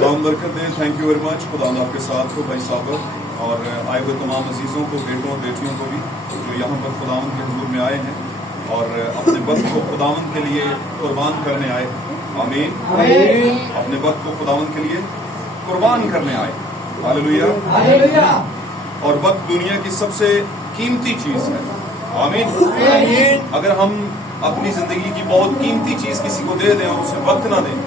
खुदा बरकत दे। Thank you very much. खुदा आपके साथ हो भाई साबर और आए हुए तमाम अजीज़ों को, बेटों और बेटियों को भी जो यहाँ पर खुदावंद के हुजूर में आए हैं और अपने वक्त को खुदावंद के लिए कुर्बान करने आए। आमीन। अपने वक्त को खुदावंद के लिए कुर्बान करने आए। हालेलुया। और वक्त दुनिया की सबसे कीमती चीज़ है। आमीन। अगर हम अपनी जिंदगी की बहुत कीमती चीज़ किसी को दे दें और उसे वक्त ना दें,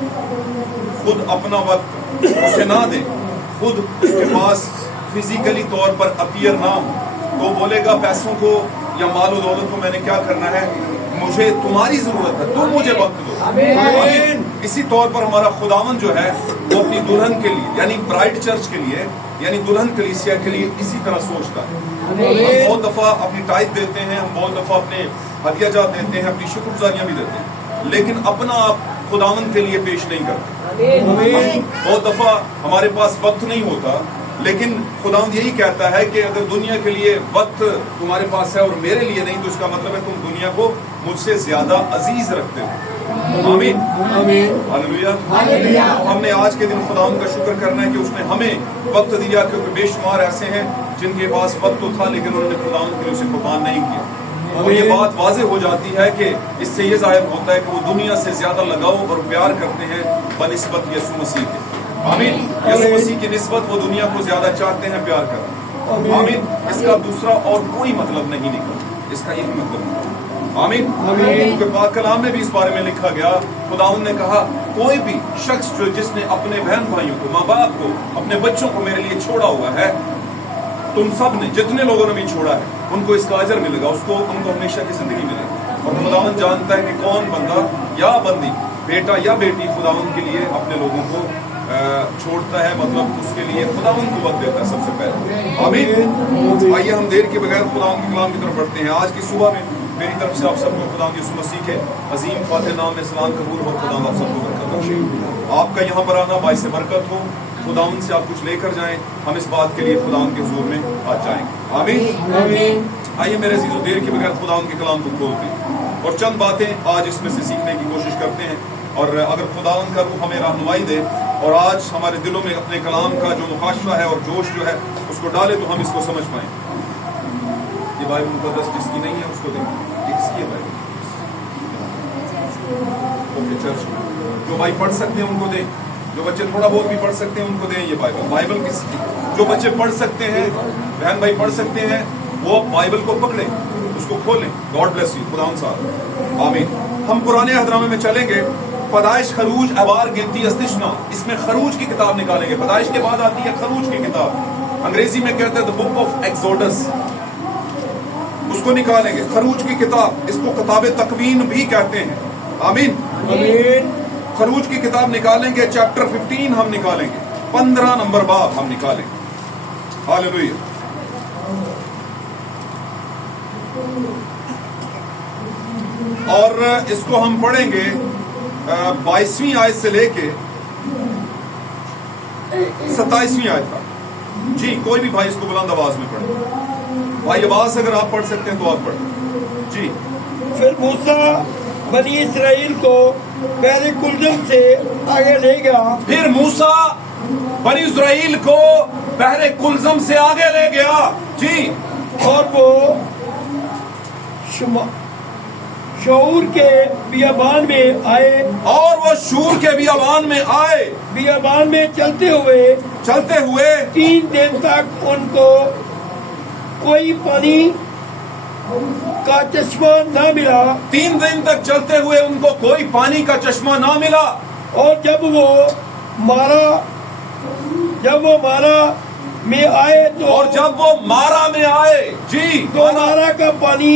खुद अपना वक्त उसे ना दें, खुद उसके पास फिजिकली तौर पर अपीयर ना हो, तो बोलेगा पैसों को या मालो दौलत को मैंने क्या करना है, मुझे तुम्हारी जरूरत है, तुम मुझे वक्त दो। आमीन। इसी तौर पर हमारा खुदावन जो है वो अपनी दुल्हन के लिए यानी ब्राइड चर्च के लिए यानी दुल्हन कलीसिया के लिए इसी तरह सोचता है। हम बहुत दफा अपनी टाइप देते हैं, हम बहुत दफा अपने हदियाजात देते हैं, अपनी शुक्रगुजारियां भी देते हैं, लेकिन अपना आप खुदावन के लिए पेश नहीं करते। बहुत दफा हमारे पास वक्त नहीं होता, लेकिन खुदावंद यही कहता है कि अगर दुनिया के लिए वक्त तुम्हारे पास है और मेरे लिए नहीं, तो इसका मतलब है तुम दुनिया को मुझसे ज्यादा अजीज रखते हो। आमीन। हालेलुया। हमने आज के दिन खुदावंद का शुक्र करना है कि उसने हमें वक्त दिया, क्योंकि बेशुमार ऐसे हैं जिनके पास वक्त तो था लेकिन उन्होंने खुदावंद के लिए उसे कुर्बान नहीं किया। और ये बात वाज़ेह हो जाती है कि इससे ये जाहिर होता है कि वो दुनिया से ज्यादा लगाव और प्यार करते हैं बनिस्बत यीशु मसीह के। आमीन। यीशु मसीह की निस्बत वो दुनिया को ज्यादा चाहते हैं, प्यार करते हैं। आमीन। इसका दूसरा और कोई मतलब नहीं निकलता, इसका यही मतलब है। आमीन। क्योंकि पाक कलाम में भी इस बारे में लिखा गया, खुदावंद ने कहा कोई भी शख्स जो जिसने अपने बहन भाइयों को, माँ बाप को, अपने बच्चों को मेरे लिए छोड़ा हुआ है, तुम सब ने, जितने लोगों ने भी छोड़ा है, उनको इसका अजर मिलेगा, उसको उनको हमेशा की जिंदगी मिलेगी। और खुदावंद जानता है कि कौन बंदा या बंदी, बेटा या बेटी खुदावंद के लिए अपने लोगों को छोड़ता है, मतलब उसके लिए खुदावंद को वक्त देता है सबसे पहले। आमीन। आइए हम देर के बगैर खुदावंद के कलाम की तरफ बढ़ते हैं। आज की सुबह में मेरी तरफ से आप सबको खुदावंद यीशु मसीह के अजीम फातिह नाम में सलाम कबूल हो। खुदावंद आप सबको बरकत बख्शे। आपका यहाँ पर आना बाइस बरकत हो। खुदावंद से आप कुछ लेकर जाएं, हम इस बात के लिए खुदावंद के हुजूर में आज जाएंगे। आमीन। आइए मेरे अजीजों, देर के बगैर खुदावंद के कलाम को खोलते हैं और चंद बातें आज इसमें से सीखने की कोशिश करते हैं। और अगर खुदावंद का रूह हमें रहनुमाई दे और आज हमारे दिलों में अपने कलाम का जो मुकाशफा है और जोश जो है उसको डाले, तो हम इसको समझ पाएं। ये बाइबल मुकद्दस जिसकी नहीं है उसको दें। किसकी है बाइबल? ओके चर्च, जो भाई पढ़ सकते हैं उनको दें, जो बच्चे थोड़ा बहुत भी पढ़ सकते हैं उनको दें ये बाइबल। बाइबल किसकी? जो बच्चे पढ़ सकते हैं, बहन भाई पढ़ सकते हैं, वो बाइबल को पकड़े, उसको खोलें। God bless you. खुदावंद साहब। आमीन। हम पुराने अहदनामे में चलेंगे। पैदाइश, खरूज, अबार, गिनती, इस्तिश्ना, इसमें खरूज की किताब निकालेंगे। पैदाइश के बाद आती है खरूज की किताब, अंग्रेजी में कहते हैं द बुक ऑफ एक्सोडस, उसको निकालेंगे। खरूज की किताब, इसको किताब तकवीन भी कहते हैं। आमीन। खरूज की किताब निकालेंगे, चैप्टर 15 हम निकालेंगे, 15 नंबर बाब हम निकालेंगे। हालेलुया। और इसको हम पढ़ेंगे 22वीं आयत से लेके 27वीं आयत तक। जी, कोई भी भाई इसको बुलंद आवाज में पढ़े। भाई आवाज अगर आप पढ़ सकते हैं तो आप पढ़ें। जी। फिर मूसा बनी इसराइल को बहरे कुलजम से आगे ले गया। फिर मूसा बनी इसराइल को बहरे कुलजम से आगे ले गया। जी। और वो शऊर के बियाबान में आए। और वो शूर के बियाबान में आए। बियाबान में चलते हुए 3 दिन तक उनको कोई पानी का चश्मा ना मिला। 3 दिन तक चलते हुए उनको कोई पानी का चश्मा ना मिला। और जब वो मारा में आए तो, और जब वो मारा में आए, जी, तो मारा का पानी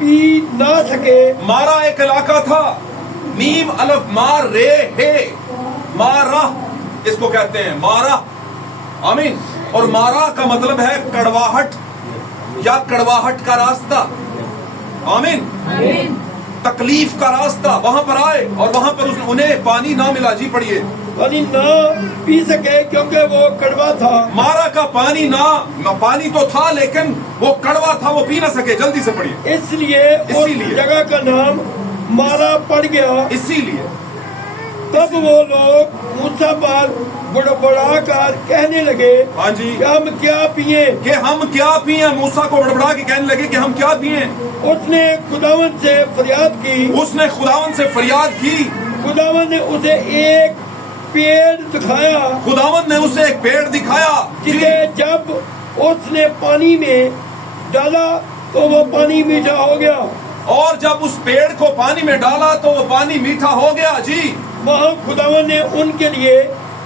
पी ना सके। मारा एक इलाका था, मीम अलफ मार रे हे, मारा इसको कहते हैं, मारा। आमीन। और मारा का मतलब है कड़वाहट या कड़वाहट का रास्ता। आमीन। तकलीफ का रास्ता। वहां पर आए और वहां पर उन्हें पानी ना मिला। जी पढ़िए। पानी ना पी सके क्योंकि वो कड़वा था। मारा का पानी पानी तो था लेकिन वो कड़वा था, वो पी ना सके। जल्दी से पढ़िए। इसलिए जगह का नाम मारा पड़ गया। इसीलिए तब वो लोग मूसा पर बड़बड़ा कर कहने लगे, हाँ जी, कि हम क्या पिए? कि हम क्या पिए? मूसा को बड़बड़ा के कहने लगे कि हम क्या पिए? उसने खुदावंद से फरियाद की। उसने खुदावन से फरियाद की। खुदावंद ने उसे एक पेड़ दिखाया, खुदावन ने उसे एक पेड़ दिखाया जिसे जब उसने पानी में डाला तो वो पानी मीठा हो गया। और जब उस पेड़ को पानी में डाला तो वो पानी मीठा हो गया। जी, वहाँ खुदावन ने उनके लिए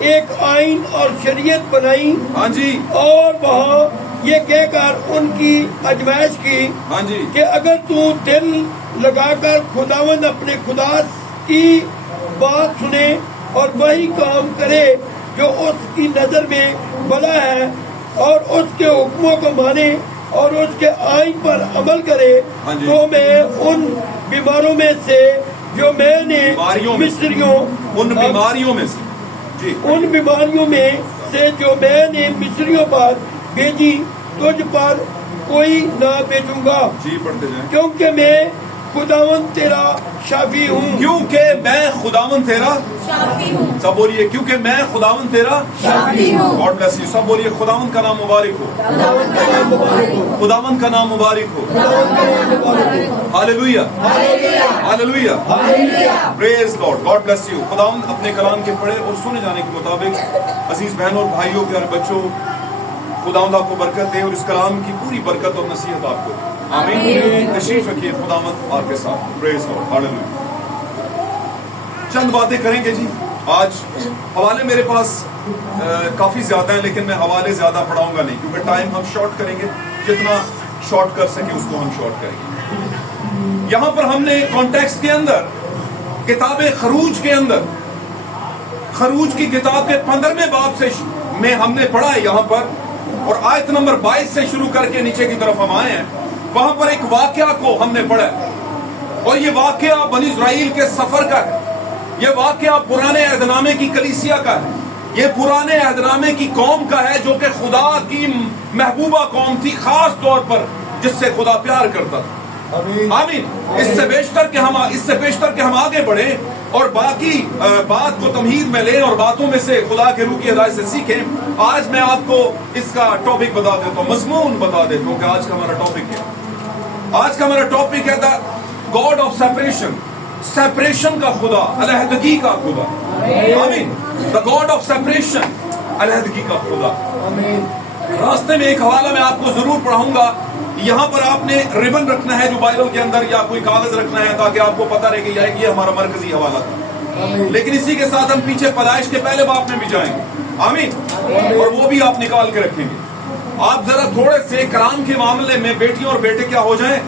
एक आइन और शरीयत बनाई, हाँ जी, और वहाँ ये कहकर उनकी आजमाइश की हाँ जी, कि अगर तू दिल लगाकर खुदावंद अपने खुदा की बात सुने और वही काम करे जो उसकी नज़र में भला है, और उसके हुक्मों को माने और उसके आइन पर अमल करे, हाँ जी। तो मैं उन बीमारों में से जो मैंने बीमारियों में से, मिस्रियों उन बीमारियों में से, जी, उन बीमारियों में से जो मैंने मिस्रियों पर भेजी, तुझ पर कोई ना भेजूंगा, जी, पढ़ते जाएं। क्योंकि मैं खुदावन तेरा शाफी हूँ। क्योंकि मैं खुदावन तेरा शाफी हूँ। सब बोलिए, क्योंकि मैं खुदावन तेरा शाफी हूँ। God bless you. सब बोलिए, खुदावन का नाम मुबारक हो, खुदावंद का नाम मुबारक हो। खुदावन का नाम मुबारक हो। खुदावंद का नाम मुबारक हो। Hallelujah, hallelujah, hallelujah, hallelujah. Praise God, God bless you. खुदावन अपने कलाम के पढ़े और सुने जाने के मुताबिक अजीज बहनों और भाइयों प्यारे बच्चों, खुदावंद आपको बरकत दे और इस कलाम की पूरी बरकत और नसीहत आपको। आमीन। तशरीफ रखिए, खुदावंद आपके साथ। Praise God, hallelujah. चंद बातें करेंगे जी आज। हवाले मेरे पास काफी ज्यादा है, लेकिन मैं हवाले ज्यादा पढ़ाऊंगा नहीं, क्योंकि टाइम हम शॉर्ट करेंगे। जितना शॉर्ट कर सके उसको हम शॉर्ट करेंगे। यहां पर हमने कॉन्टेक्स्ट के अंदर किताब खरूज के अंदर, खरूज की किताब के 15वें बाब से में हमने पढ़ा है यहाँ पर, और आयत नंबर 22 से शुरू करके नीचे की तरफ हम आए हैं। वहां पर एक वाकया को हमने पढ़ा है, और ये वाकया बनी इस्राएल के सफर का है। ये वाकया पुराने अहदनामे की कलीसिया का है। ये पुराने अहदनामे की कौम का है, जो कि खुदा की महबूबा कौम थी, खास तौर पर जिससे खुदा प्यार करता था। आमीन। इससे बेशतर के हम आगे बढ़े और बाकी बात को तमहीद में लें और बातों में से खुदा के रूह की हिदायत से सीखें। आज मैं आपको इसका टॉपिक बता देता हूँ, मज़मून बता देता हूँ कि आज का हमारा टॉपिक है। आज का हमारा टॉपिक है the god of separation, separation का खुदा, अलहदगी का खुदा। आमीन। द गॉड ऑफ सेपरेशन, अलहदगी का खुदा। रास्ते में एक हवाला मैं आपको जरूर पढ़ाऊंगा। यहाँ पर आपने रिबन रखना है जो बाइबल के अंदर, या कोई कागज रखना है, ताकि आपको पता रहे कि ये हमारा मरकजी हवाला था। लेकिन इसी के साथ हम पीछे पैदाइश के पहले बाप में भी जाएंगे। आमीन। और वो भी आप निकाल के रखेंगे। आप जरा थोड़े से कलाम के मामले में बेटियों और बेटे क्या हो जाएं,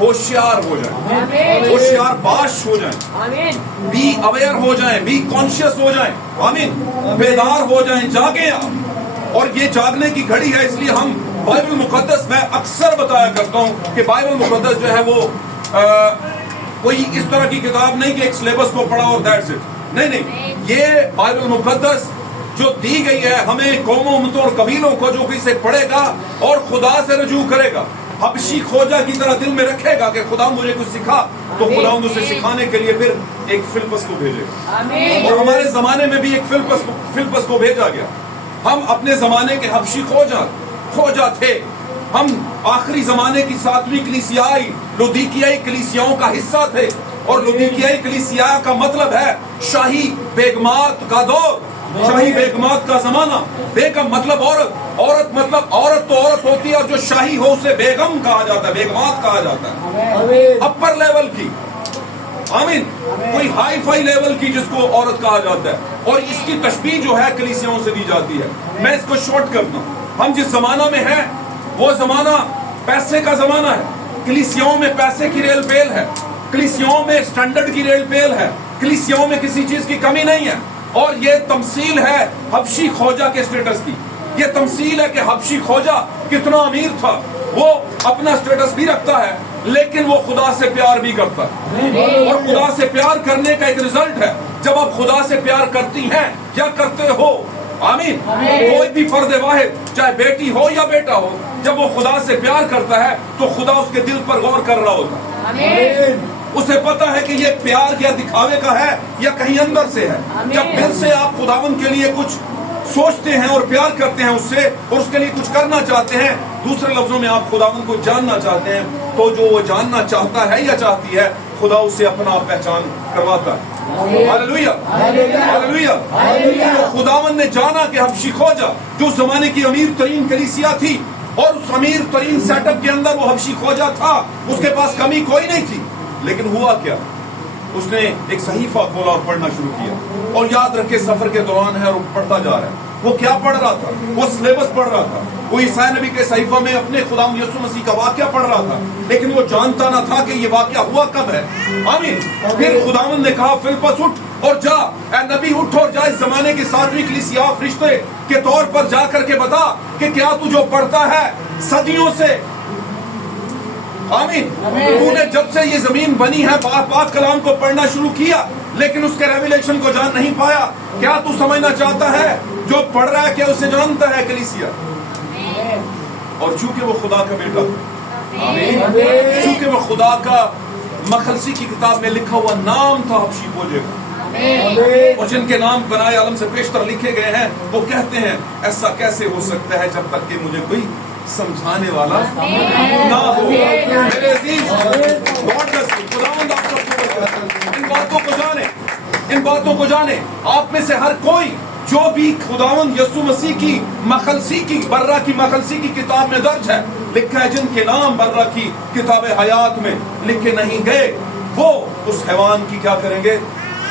होशियार हो जाएं, होशियार बाश हो जाएं, बी अवेयर हो जाएं, बी कॉन्शियस हो जाएं। आमीन। बेदार हो जाएं, जागे आप। और ये जागने की घड़ी है, इसलिए हम बाइबल मुकद्दस, मैं अक्सर बताया करता हूँ कि बाइबल मुकद्दस जो है वो कोई इस तरह की किताब नहीं कि एक सिलेबस को पढ़ा और दैट्स इट। नहीं, ये बाइबल मुकद्दस जो दी गई है हमें कौमों, उम्मतों और कबीलों को, जो कि इसे पढ़ेगा और खुदा से रजू करेगा, हबशी खोजा की तरह दिल में रखेगा कि खुदा मुझे कुछ सिखा, तो खुदा उसे सिखाने के लिए फिर एक फिलिप्पस को भेजेगा। और हमारे जमाने में भी एक फिलिप्पस को भेजा गया। हम अपने जमाने के हबशी खोजा थे। हम आखिरी जमाने की 7वीं कलीसियाई लुदीकियाई कलीसियाओं का हिस्सा थे, और लुदीकियाई कलीसिया का मतलब है शाही बेगमात का दौर, शाही बेगमात का जमाना। बेगम मतलब औरत, औरत मतलब औरत तो औरत होती है, और जो शाही हो उसे बेगम कहा जाता है, बेगमात कहा जाता है। अपर लेवल की, आमीन, कोई हाई फाई लेवल की जिसको औरत कहा जाता है। और इसकी तशबीह जो है कलीसियाओं से दी जाती है। मैं इसको शॉर्ट करता हूँ। हम जिस जमाना में हैं वो जमाना पैसे का जमाना है। कलीसियाओं में पैसे की रेल पेल है, कलीसियाओं में स्टैंडर्ड की रेल पेल है, कलीसियाओं में किसी चीज की कमी नहीं है। और ये तमसील है हबशी खोजा के स्टेटस की। ये तमसील है कि हबशी खोजा कितना अमीर था, वो अपना स्टेटस भी रखता है, लेकिन वो खुदा से प्यार भी करता है। और खुदा से प्यार करने का एक रिजल्ट है, जब आप खुदा से प्यार करती हैं या करते हो, आमीन, कोई भी फर्द वाहिद, चाहे बेटी हो या बेटा हो, जब वो खुदा से प्यार करता है तो खुदा उसके दिल पर गौर कर रहा होता है। اسے پتا ہے کہ یہ پیار کیا دکھاوے کا ہے یا کہیں اندر سے ہے. جب دل سے آپ خداوند کے لیے کچھ سوچتے ہیں اور پیار کرتے ہیں اس سے اور اس کے لیے کچھ کرنا چاہتے ہیں، دوسرے لفظوں میں آپ خداوند کو جاننا چاہتے ہیں، تو جو وہ جاننا چاہتا ہے یا چاہتی ہے خدا اسے اپنا پہچان کرواتا ہے. Hallelujah hallelujah. تو خداوند نے جانا کہ حبشی کھوجا جو زمانے کی امیر ترین کلیسیا تھی اور اس امیر ترین سیٹ اپ کے اندر وہ حبشی کھوجا تھا، اس کے پاس کمی کوئی نہیں تھی، لیکن ہوا کیا؟ اس نے ایک صحیفہ کھولا اور پڑھنا شروع کیا. اور یاد رکھے سفر کے دوران ہے اور وہ پڑھتا جا رہا ہے. وہ کیا پڑھ رہا تھا؟ وہ سلیبس پڑھ رہا تھا. وہ عیسائی نبی کے صحیفہ میں اپنے خداوند یسوع مسیح کا واقعہ پڑھ رہا تھا، لیکن وہ جانتا نہ تھا کہ یہ واقعہ ہوا کب ہے. آمین. پھر خداوند نے کہا فلپس اٹھ اور جا، اے نبی اٹھ اور جا اس زمانے کے 7ویں کلیسیا فرشتے کے طور پر جا کر کے بتا کہ کیا تو جو پڑھتا ہے صدیوں سے، آمین، تو نے جب سے یہ زمین بنی ہے پاک کلام کو پڑھنا شروع کیا لیکن اس کے ریویلیشن کو جان نہیں پایا. کیا تو سمجھنا چاہتا ہے جو پڑھ رہا ہے کہ اسے جانتا ہے کلیسیا؟ اور چونکہ وہ خدا کا بیٹا، آمین، چونکہ وہ خدا کا مخلصی کی کتاب میں لکھا ہوا نام تھا حبشی کھوجے کا، اور جن کے نام بنائے عالم سے پیشتر لکھے گئے ہیں، وہ کہتے ہیں ایسا کیسے ہو سکتا ہے جب تک کہ مجھے کوئی سمجھانے والا نہ ہو. میرے عزیز، خداوند آپ سب کو ان باتوں کو جانے، ان باتوں کو جانے. آپ میں سے ہر کوئی جو بھی خداوند یسوع مسیح کی مخلصی کی برہ کی مخلصی کی کتاب میں درج ہے، لکھا ہے جن کے نام برہ کی کتاب حیات میں لکھے نہیں گئے وہ اس حیوان کی کیا کریں گے؟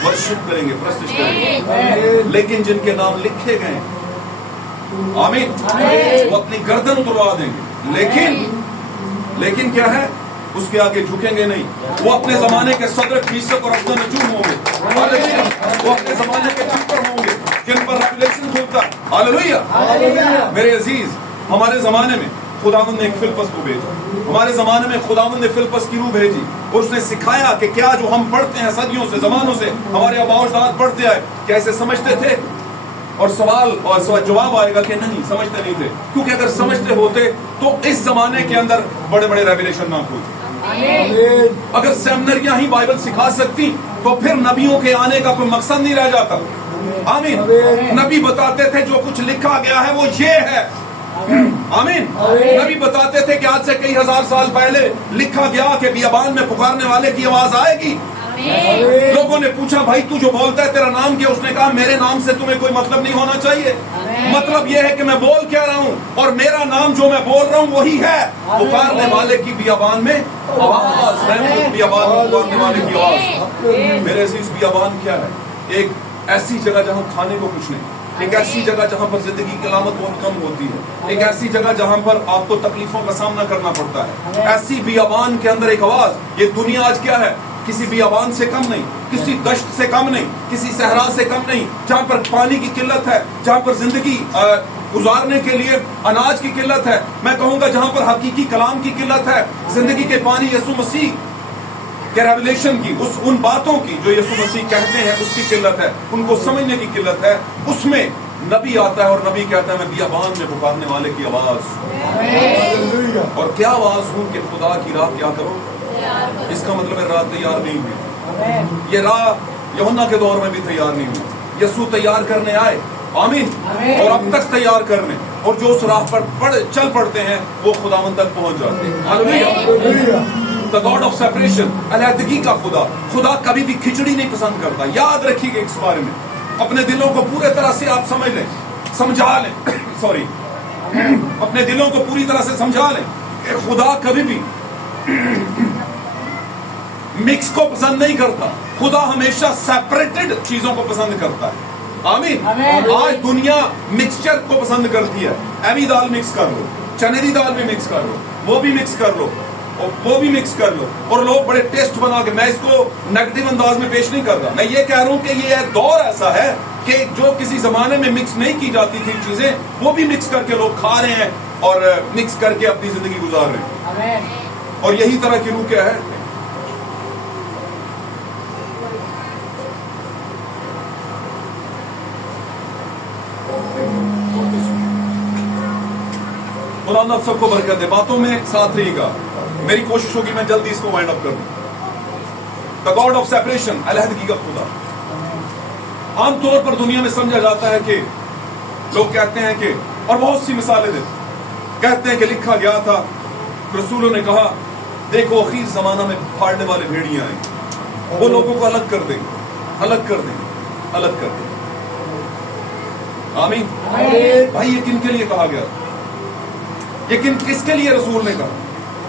ورشپ کریں گے، پرستش کریں گے. لیکن جن کے نام لکھے گئے، آمین، وہ اپنی گردن اتروا دیں گے، لیکن کیا ہے؟ اس کے آگے جھکیں گے نہیں. وہ اپنے زمانے کے صدر فیصد اور اپنے نجوم ہوں گے، وہ اپنے زمانے کے چکر ہوں گے جن پر ریویلیشن کھلتا. ہاللویا. میرے عزیز، ہمارے زمانے میں خداوند نے ایک فلپس کو بھیجا. ہمارے زمانے میں خداوند نے فلپس کی روح بھیجی اور اس نے سکھایا کہ کیا جو ہم پڑھتے ہیں صدیوں سے، زمانوں سے ہمارے آباء و اجداد پڑھتے آئے، کیا اسے سمجھتے تھے؟ اور سوال اور جواب آئے گا کہ نہیں، سمجھتے نہیں تھے، کیونکہ اگر سمجھتے ہوتے تو اس زمانے کے اندر بڑے بڑے ریویلیشن نہ ہوتے. اگر سیمنریاں ہی بائبل سکھا سکتی تو پھر نبیوں کے آنے کا کوئی مقصد نہیں رہ جاتا. آمین. نبی بتاتے تھے جو کچھ لکھا گیا ہے وہ یہ ہے. آمین. نبی بتاتے تھے کہ آج سے کئی ہزار سال پہلے لکھا گیا کہ بیابان میں پکارنے والے کی آواز آئے گی. لوگوں نے پوچھا بھائی تو جو بولتا ہے تیرا نام کیا؟ اس نے کہا میرے نام سے تمہیں کوئی مطلب نہیں ہونا چاہیے. مطلب یہ ہے کہ میں بول کیا رہا ہوں اور میرا نام جو میں بول رہا ہوں وہی ہے. پکارنے والے کی بیابان میں آواز، بیابان میں پکارنے والے کی آواز. میرے عزیز، بیابان کیا ہے؟ ایک ایسی جگہ جہاں کھانے کو کچھ نہیں، ایک ایسی جگہ جہاں پر زندگی کی علامت بہت کم ہوتی ہے، ایک ایسی جگہ جہاں پر آپ کو تکلیفوں کا سامنا کرنا پڑتا ہے. ایسی بیابان کے اندر ایک آواز. یہ دنیا آج کیا ہے؟ کسی بیابان سے کم نہیں، کسی دشت سے کم نہیں، کسی صحرا سے کم نہیں، جہاں پر پانی کی قلت ہے، جہاں پر زندگی گزارنے کے لیے اناج کی قلت ہے. میں کہوں گا جہاں پر حقیقی کلام کی قلت ہے، زندگی کے پانی یسوع مسیح کے ریویلیشن کی، ان باتوں کی جو یسوع مسیح کہتے ہیں اس کی قلت ہے، ان کو سمجھنے کی قلت ہے. اس میں نبی آتا ہے اور نبی کہتا ہے میں بیابان میں پکارنے والے کی آواز. اور کیا آواز ہوں کہ خدا کی راہ کیا کرو. اس کا مطلب ہے راہ تیار نہیں ہوئی. یہ راہ یوحنا کے دور میں بھی تیار نہیں ہوئی. یسوع تیار کرنے آئے، آمین، اور اب تک تیار کرنے، اور جو اس راہ پر چل پڑتے ہیں وہ خداوند تک پہنچ جاتے ہیں. Hallelujah. The God of separation، علیحدگی کا خدا. خدا کبھی بھی کھچڑی نہیں پسند کرتا. یاد رکھیے گا اس بارے میں. اپنے دلوں کو پورے طرح سے آپ سمجھ لیں، سمجھا لیں، سوری، اپنے دلوں کو پوری طرح سے سمجھا لیں کہ خدا کبھی بھی مکس کو پسند نہیں کرتا. خدا ہمیشہ سیپریٹڈ چیزوں کو پسند کرتا ہے. آمین. آج دنیا مکسچر کو پسند کرتی ہے. ایمی دال مکس کر لو، چنے دی دال بھی مکس کر لو، وہ بھی مکس کر لو، اور وہ بھی مکس کر لو، اور لوگ بڑے ٹیسٹ بنا کے. میں اس کو نیگیٹو انداز میں پیش نہیں کر رہا، میں یہ کہہ رہا ہوں کہ یہ دور ایسا ہے کہ جو کسی زمانے میں مکس نہیں کی جاتی تھی چیزیں، وہ بھی مکس کر کے لوگ کھا رہے ہیں اور مکس کر کے اپنی زندگی گزار رہے ہیں. اور یہی طرح کی روح کیا ہے؟ خدا آپ سب کو برکت دے. باتوں میں ساتھ رہے گا. میری کوشش ہوگی میں جلدی اس کو وائنڈ اپ کر دوں. द गॉड ऑफ सेपरेशन, अलहदगी का खुदा। आम तौर पर दुनिया में समझा जाता है कि लोग कहते हैं कि, और बहुत सी मिसालें देते, कहते हैं कि लिखा गया था, रसूलों ने कहा देखो आखिर जमाना में फाड़ने वाले भेड़ियां आएंगे, वो लोगों को अलग कर देंगे, अलग कर देंगे, अलग कर देंगे। आमीन। भाई ये किन के लिए कहा गया? ये किसके लिए रसूल ने कहा?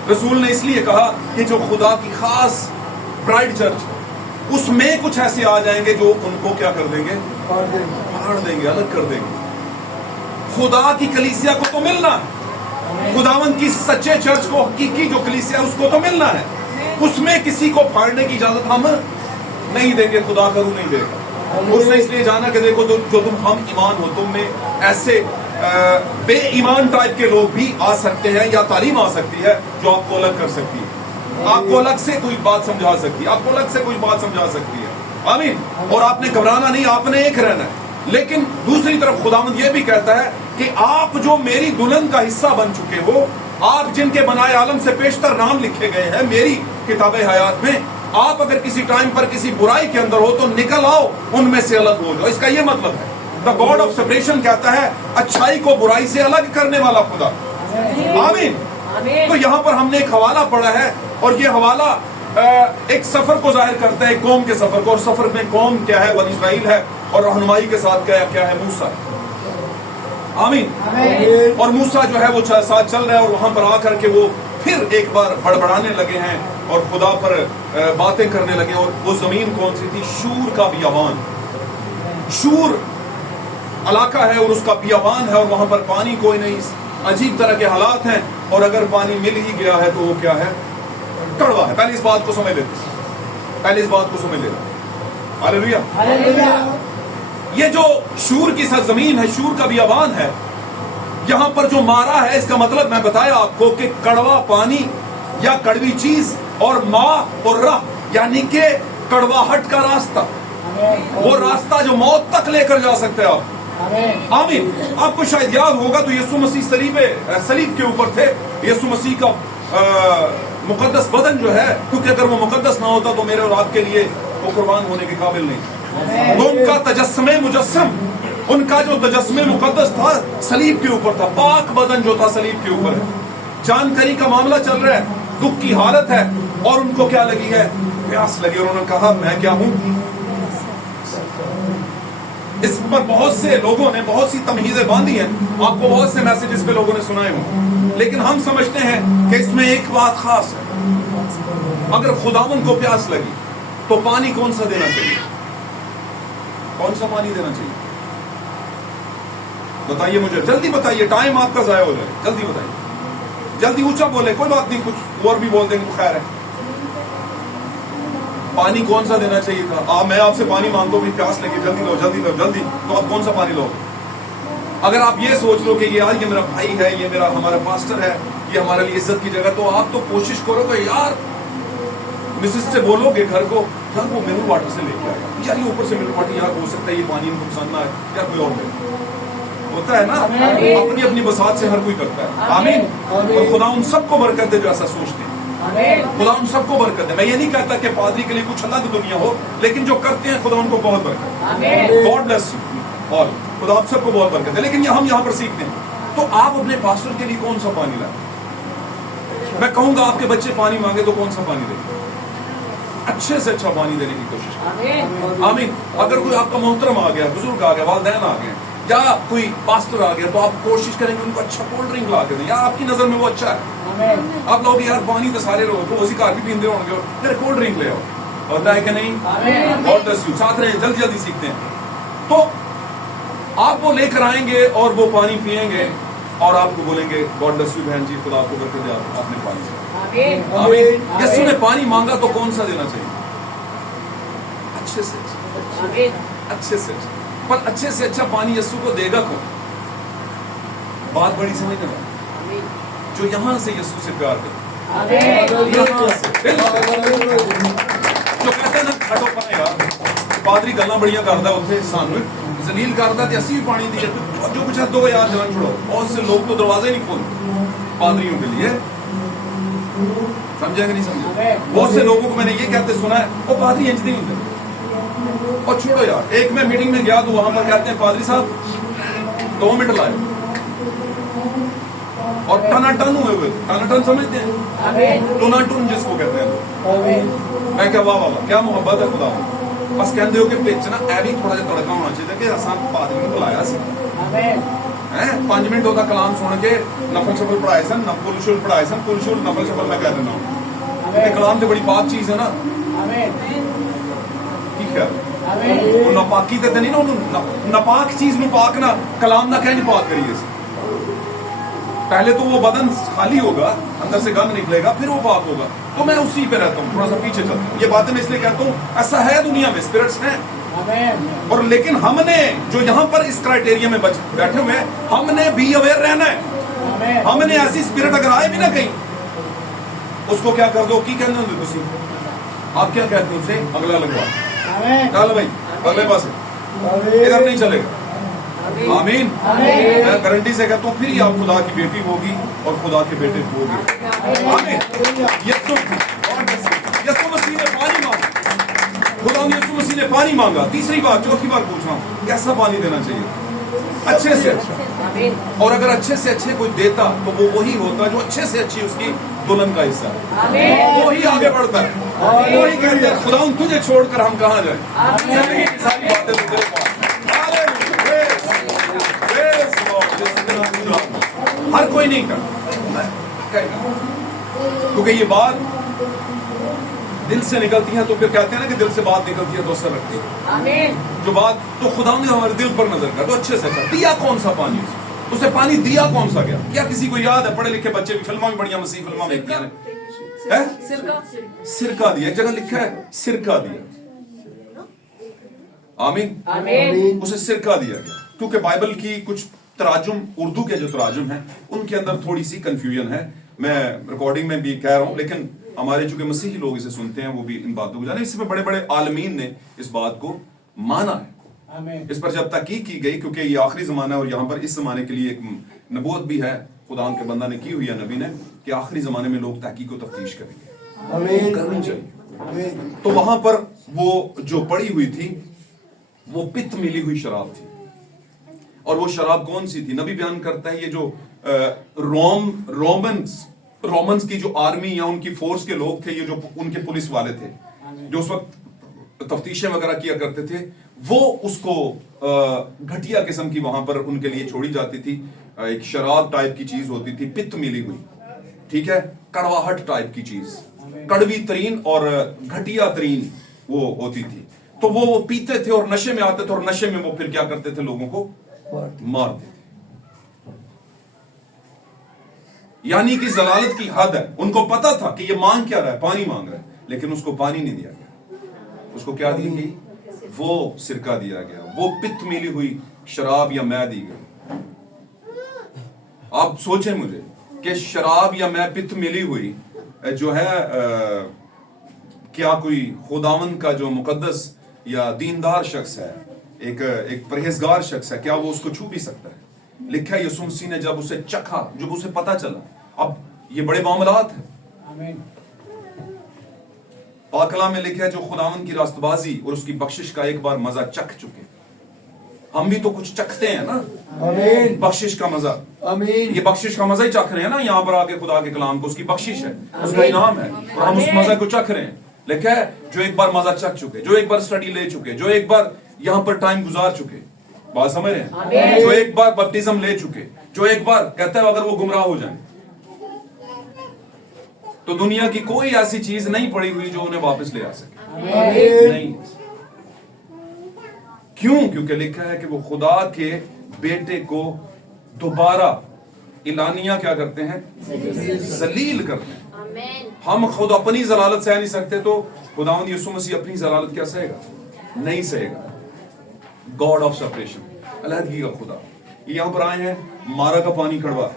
रसूल ने इसलिए कहा कि जो खुदा की खास ब्राइड चर्च, उसमें कुछ ऐसे आ जाएंगे जो उनको क्या कर देंगे? फाड़ देंगे, अलग कर देंगे। खुदा की कलीसिया को तो मिलना है, खुदावंद की सच्चे चर्च को, हकीकी जो कलीसिया उसको तो मिलना है, उसमें किसी को फाड़ने की इजाजत हम नहीं देंगे, खुदा करूं नहीं देगा। उसने इसलिए जाना कि देखो जो तुम हम ईमान हो, तुम में ऐसे बेईमान टाइप के लोग भी आ सकते हैं, या तालीम आ सकती है जो आपको अलग कर सकती है, आपको अलग से कोई बात समझा सकती है, आपको अलग से कोई बात समझा सकती है। आमीन। और आपने घबराना नहीं, आपने एक रहना है। लेकिन दूसरी तरफ खुदावंद ये भी कहता है कि आप जो मेरी दुल्हन का हिस्सा बन चुके हो, आप जिनके बनाए आलम से पेशतर नाम लिखे गए हैं मेरी किताब हयात में, आप अगर किसी टाइम पर किसी बुराई के अंदर हो तो निकल आओ, उनमें से अलग हो जाओ। इसका ये मतलब है द गॉड ऑफ सेपरेशन कहता है अच्छाई को बुराई से अलग करने वाला खुदा। आमीन। तो यहाँ पर हमने एक हवाला पढ़ा है, और ये हवाला एक सफर को जाहिर करता है, कौम के सफर को, और सफर में कौम क्या है? बनी इस्राइल है, और रहनुमाई के साथ क्या है? मूसा। आमीन। और मूसा जो है वो साथ चल रहा है, और वहां पर आकर के वो फिर एक बार बड़बड़ाने लगे हैं और खुदा पर बातें करने लगे। और वो जमीन कौन सी थी? शूर का बियावान। शूर इलाका है और उसका बियावान है, और वहां पर पानी कोई नहीं, अजीब तरह के हालात हैं, और अगर पानी मिल ही गया है तो वो क्या है? कड़वा है। पहले इस बात को समझ लेते, पहले इस बात को समझ लेते। हालेलुया। ये जो शूर की सरजमीन है, शूर का बियावान है, यहां पर जो मारा है, इसका मतलब मैं बताया आपको कि कड़वा पानी या कड़वी चीज, और माँ और राह यानी कि कड़वाहट का रास्ता, वो रास्ता जो मौत तक लेकर जा सकते हैं आप। आमीन। आपको शायद याद होगा तो यीशु मसीह सलीब के ऊपर थे। यीशु मसीह का मुकद्दस बदन जो है, क्योंकि अगर वो मुकद्दस ना होता तो मेरे और आपके लिए वो कुर्बान होने के काबिल नहीं। वो उनका तजस्मे मुजस्सम, उनका जो तजस्मे मुकद्दस था सलीब के ऊपर था, पाक बदन जो था सलीब के ऊपर है। जानकारी का मामला चल रहा है, दुख की हालत है, और उनको क्या लगी है? प्यास लगी। और उन्होंने कहा मैं क्या हूं? इस पर बहुत से लोगों ने बहुत सी तमहीदें बांधी हैं, आपको बहुत से मैसेजेस पे लोगों ने सुनाए हों, लेकिन हम समझते हैं कि इसमें एक बात खास है। अगर खुदावंद को प्यास लगी तो पानी कौन सा देना चाहिए? कौन सा पानी देना चाहिए? बताइए मुझे, जल्दी बताइए, टाइम आपका जाया हो जाए, जल्दी बताइए, जल्दी ऊंचा बोले, कोई बात नहीं, कुछ और भी बोल देंगे तो खैर है। पानी कौन सा देना चाहिए था? मैं आपसे पानी मांगता हूँ, प्यास लगी, जल्दी लो जल्दी लो जल्दी, तो आप कौन सा पानी लोगे? अगर आप ये सोच लो कि यार ये मेरा भाई है, ये मेरा हमारा पास्टर है, ये हमारे लिए इज्जत की जगह, तो आप तो कोशिश करोगे यार, मिसेस से बोलोगे घर को, यार वो मिनरल वाटर से लेके आएगा, यार ये ऊपर से मिनरल वाटर, यार हो सकता है ये पानी इनको पसंद ना आए, यार कोई और ले। होता है ना, अपनी अपनी बसात से हर कोई करता है। आमीन। और खुदा उन सबको बरकत दे जो ऐसा सोचते हैं, खुदा उन सबको बरकत दे। मैं ये नहीं कहता कि पादरी के लिए कुछ अलग दुनिया हो, लेकिन जो करते हैं खुदा उनको बहुत बरकत। गॉड ब्लेस यू, और खुदा आप सबको बहुत बरकत है। लेकिन हम यहाँ पर सीखते हैं, तो आप अपने पास्टर के लिए कौन सा पानी लाए? मैं कहूंगा आपके बच्चे पानी मांगे तो कौन सा पानी देंगे? अच्छे से अच्छा पानी देने की कोशिश करें। आमीन। अगर कोई आपका मोहतरम आ गया, बुजुर्ग आ गया, वालिदैन आ गए, या कोई पास्टर आ गया, तो आप कोशिश करेंगे उनको अच्छा कोल्ड ड्रिंक ला के दें, या आपकी नजर में वो अच्छा है। आप लोग यार पानी तो सारे लोग तो उसी कार भी पीते होंगे, यार कोल्ड ड्रिंक ले आओ, होता है कि नहीं? God bless you. साथ रहे, जल्दी जल्दी सीखते हैं। तो आप वो लेकर आएंगे और वो पानी पिएंगे, और आपको बोलेंगे गॉड ब्लेस यू बहन जी, खुदा आपको बरकत दे, आपने पानी से। आमीन। यीशु ने पानी मांगा तो कौन सा देना चाहिए? अच्छे से अच्छे से, पर अच्छे से अच्छा पानी यीशु को देगा कौन? बात बड़ी समझने वाली, जो यहां से यीशु से प्यार करे, यहां से जो कहते हैं ना खटो पाएगा, पादरी गल्ला बड़ियां करता उत्थे सानू जलील करता ते असी भी पानी दी जो कुछ है दो यार जलन छोड़ो। बहुत से लोग तो दरवाजे नहीं खोलते पादरियों के लिए। समझे कि नहीं समझे? बहुत से लोगों को मैंने ये कहते सुना है, वो पादरी इंज नहीं होते। और छोड़ो यार, एक मैं मीटिंग में गया तो वहां पर कहते हैं पादरी साहब 2 मिनट लाए और टनाटन हुए हुए। टनाटन समझते हैं? टोनाटुन जिसको कहते हैं। मैं क्या वाह वाह वाह, क्या मोहब्बत है खुदा। बस कहते हो कि पिच ना ऐ भी थोड़ा जिहा तड़का होना चाहिए कि असां पादरी ने बुलाया सी हैं 5 मिनट ਉਹਦਾ ਕਲਾਮ ਸੁਣ ਕੇ ਨਫਲ ਸ਼ਫਲ ਪੜਾਏ ਸਨ, ਨਫਲ ਸ਼ੁਲ ਪੜਾਏ ਸਨ, ਕੁਲ ਸ਼ੁਲ ਨਫਲ ਸ਼ਫਲ ਮੈਂ ਕਹਿ ਦਿੰਦਾ ਹੂੰ। ਇਹ ਕਲਾਮ ਤੇ ਬੜੀ ਪਾਕ ਚੀਜ਼ ਹੈ ਨਾ। ਕੀ ਖਿਆਲ? ਉਹ ਨਾਪਾਕੀ ਤੇ ਨਹੀਂ ਨਾ, ਉਹਨੂੰ ਨਾਪਾਕ ਚੀਜ਼ ਨੂੰ ਪਾਕ ਨਾ ਕਲਾਮ ਨਾ ਕਹਿ ਨਹੀਂ ਪਾਕ करिए। पहले तो वो बदन खाली होगा, अंदर से गंद निकलेगा, फिर वो पाक होगा। तो मैं उसी पे रहता हूँ, थोड़ा सा पीछे चलता हूँ। ये बातें मैं इसलिए कहता हूँ, ऐसा है दुनिया में, स्पिरिट्स हैं। और लेकिन हमने जो यहाँ पर इस क्राइटेरिया में बैठे हुए हैं, हमने भी अवेयर रहना है। हमने ऐसी स्पिरिट अगर आए भी ना कहीं, उसको क्या कर दो की कहने दो तुसी। आप क्या कहते हो उसे? अगला लगवा चल भाई, अगले पास इधर नहीं चलेगा। आमीन। मैं गारंटी से कहता हूँ, फिर ही आप खुदा की बेटी होगी और खुदा के बेटे होगी। आमीन। यीशु मसीह ने पानी मांगा, खुदा ने यीशु मसीह ने पानी मांगा। तीसरी बार, चौथी बार पूछ रहा हूँ, कैसा पानी देना चाहिए? अच्छे से अच्छा। और अगर अच्छे से अच्छे कोई देता तो वो वही होता जो अच्छे से अच्छी उसकी दुल्हन का हिस्सा है। वो ही आगे बढ़ता है, वो ही कहते हैं खुदा तुझे छोड़कर हम कहाँ जाए। जिंदगी की सारी बातें तो तेरे पास। हर कोई नहीं करता, क्योंकि ये बात दिल से निकलती है। तो फिर कहते हैं ना कि दिल से बात निकलती है तो असर रखती है। जो बात तो खुदा ने हमारे दिल पर नजर कर, तो अच्छे से कर दिया। कौन सा पानी उसे पानी दिया कौन सा गया? क्या किसी को याद है? पढ़े लिखे बच्चे भी फिल्मों में, बढ़िया मसीह फिल्मों में देखते हैं, सिरका दिया। एक जगह लिखा है सिरका दिया। आमीन। उसे सिरका दिया गया, क्योंकि बाइबल की कुछ तराजुम, उर्दू के जो तराजुम हैं, उनके अंदर थोड़ी सी कंफ्यूजन है। मैं रिकॉर्डिंग में भी कह रहा हूँ, लेकिन हमारे चूंकि मसीही लोग इसे सुनते हैं, वो भी इन बातों को जाने। इसमें बड़े बड़े आलमीन ने इस बात को माना है। इस पर जब तहकीक की गई, क्योंकि ये आखिरी जमाना है और यहाँ पर इस जमाने के लिए एक नबूवत भी है, खुदा के बंदा ने की हुई है, नबी ने, कि आखिरी जमाने में लोग तहकीक को तफ्तीश करेंगे, करनी चाहिए। तो वहां पर वो जो पड़ी हुई थी, वो पित्त मिली हुई शराब थी। और वो शराब कौन सी थी? नबी बयान करता है, ये जो रोमन्स की जो आर्मी या उनकी फोर्स के लोग थे, ये जो उनके पुलिस वाले थे, जो उस वक्त तफ्तीशें वगैरह किया करते थे, वो उसको घटिया किस्म की वहां पर उनके लिए छोड़ी जाती थी। एक शराब टाइप की चीज होती थी, पित्त मिली हुई, ठीक है, कड़वाहट टाइप की चीज, कड़वी तरीन और घटिया तरीन वो होती थी। तो वो पीते थे और नशे में आते थे, और नशे में वो फिर क्या करते थे? लोगों को मारते थे। यानी कि जलालत की हद है। उनको पता था कि ये मांग क्या रहा है, पानी मांग रहा है, लेकिन उसको पानी नहीं दिया गया। उसको क्या दी गई? वो सिरका दिया गया, वो पित्त मिली हुई शराब या मैं दी गई। आप सोचें मुझे कि शराब या मैं पित्त मिली हुई जो है क्या कोई खुदावन का जो मुकद्दस या दीनदार शख्स है, एक परहेजगार शख्स है, क्या वो उसको छू भी सकता है? लिखा है यीशु मसीह ने जब उसे चखा, जब उसे पता चला, अब ये बड़े मामलात हैं। पाक कलाम में लिखा है जो खुदावन की रास्तबाजी और उसकी बख्शिश का एक बार मजा चख चुके। हम भी तो कुछ चखते हैं ना, आमीन, बख्शिश का मजा। आमीन। ये बख्शिश का मजा ही चख रहे हैं ना, यहाँ पर आके खुदा के कलाम को, उसकी बख्शिश है, उसका इनाम है, और हम उस मजा को चख रहे हैं। लिखा है जो एक बार मजा चख चुके, जो एक बार स्टडी ले चुके, जो एक बार यहाँ पर टाइम गुजार चुके, बात समझ रहे हैं, जो एक बार बपटिज्म ले चुके, जो एक बार कहता है अगर वो गुमराह हो जाए तो दुनिया की कोई ऐसी चीज नहीं पड़ी हुई जो उन्हें वापस ले आ सके। नहीं। क्यों? क्योंकि लिखा है कि वो खुदा के बेटे को दोबारा इलानिया क्या करते हैं? जलील करते हैं। हम खुद अपनी जलालत सह नहीं सकते, तो खुदावंद यीशु मसीह अपनी जलालत क्या सहेगा? नहीं सहेगा। गॉड ऑफ सेपरेशन, अलहदगी का खुदा। यहाँ पर आए हैं, मारा का पानी कड़वा है,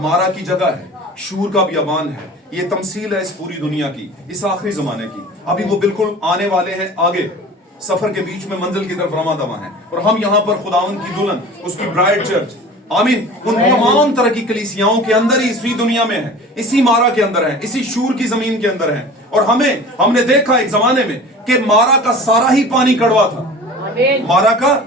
मारा की जगह है, शूर का बियाबान है। ये तमसील है इस पूरी दुनिया की, इस आखिरी जमाने की। अभी वो बिल्कुल आने वाले हैं आगे, सफर के बीच में मंजिल की तरफ रमा दवा है, और हम यहाँ पर खुदावन की दुल्हन, उसकी ब्राइड चर्च, आमीन। उन तमाम तरह की कलीसियाओं के अंदर ही इसी दुनिया में है, इसी मारा के अंदर है, इसी शूर की जमीन के अंदर है। और हमने देखा एक जमाने में कि मारा का सारा ही पानी कड़वा था, मारा का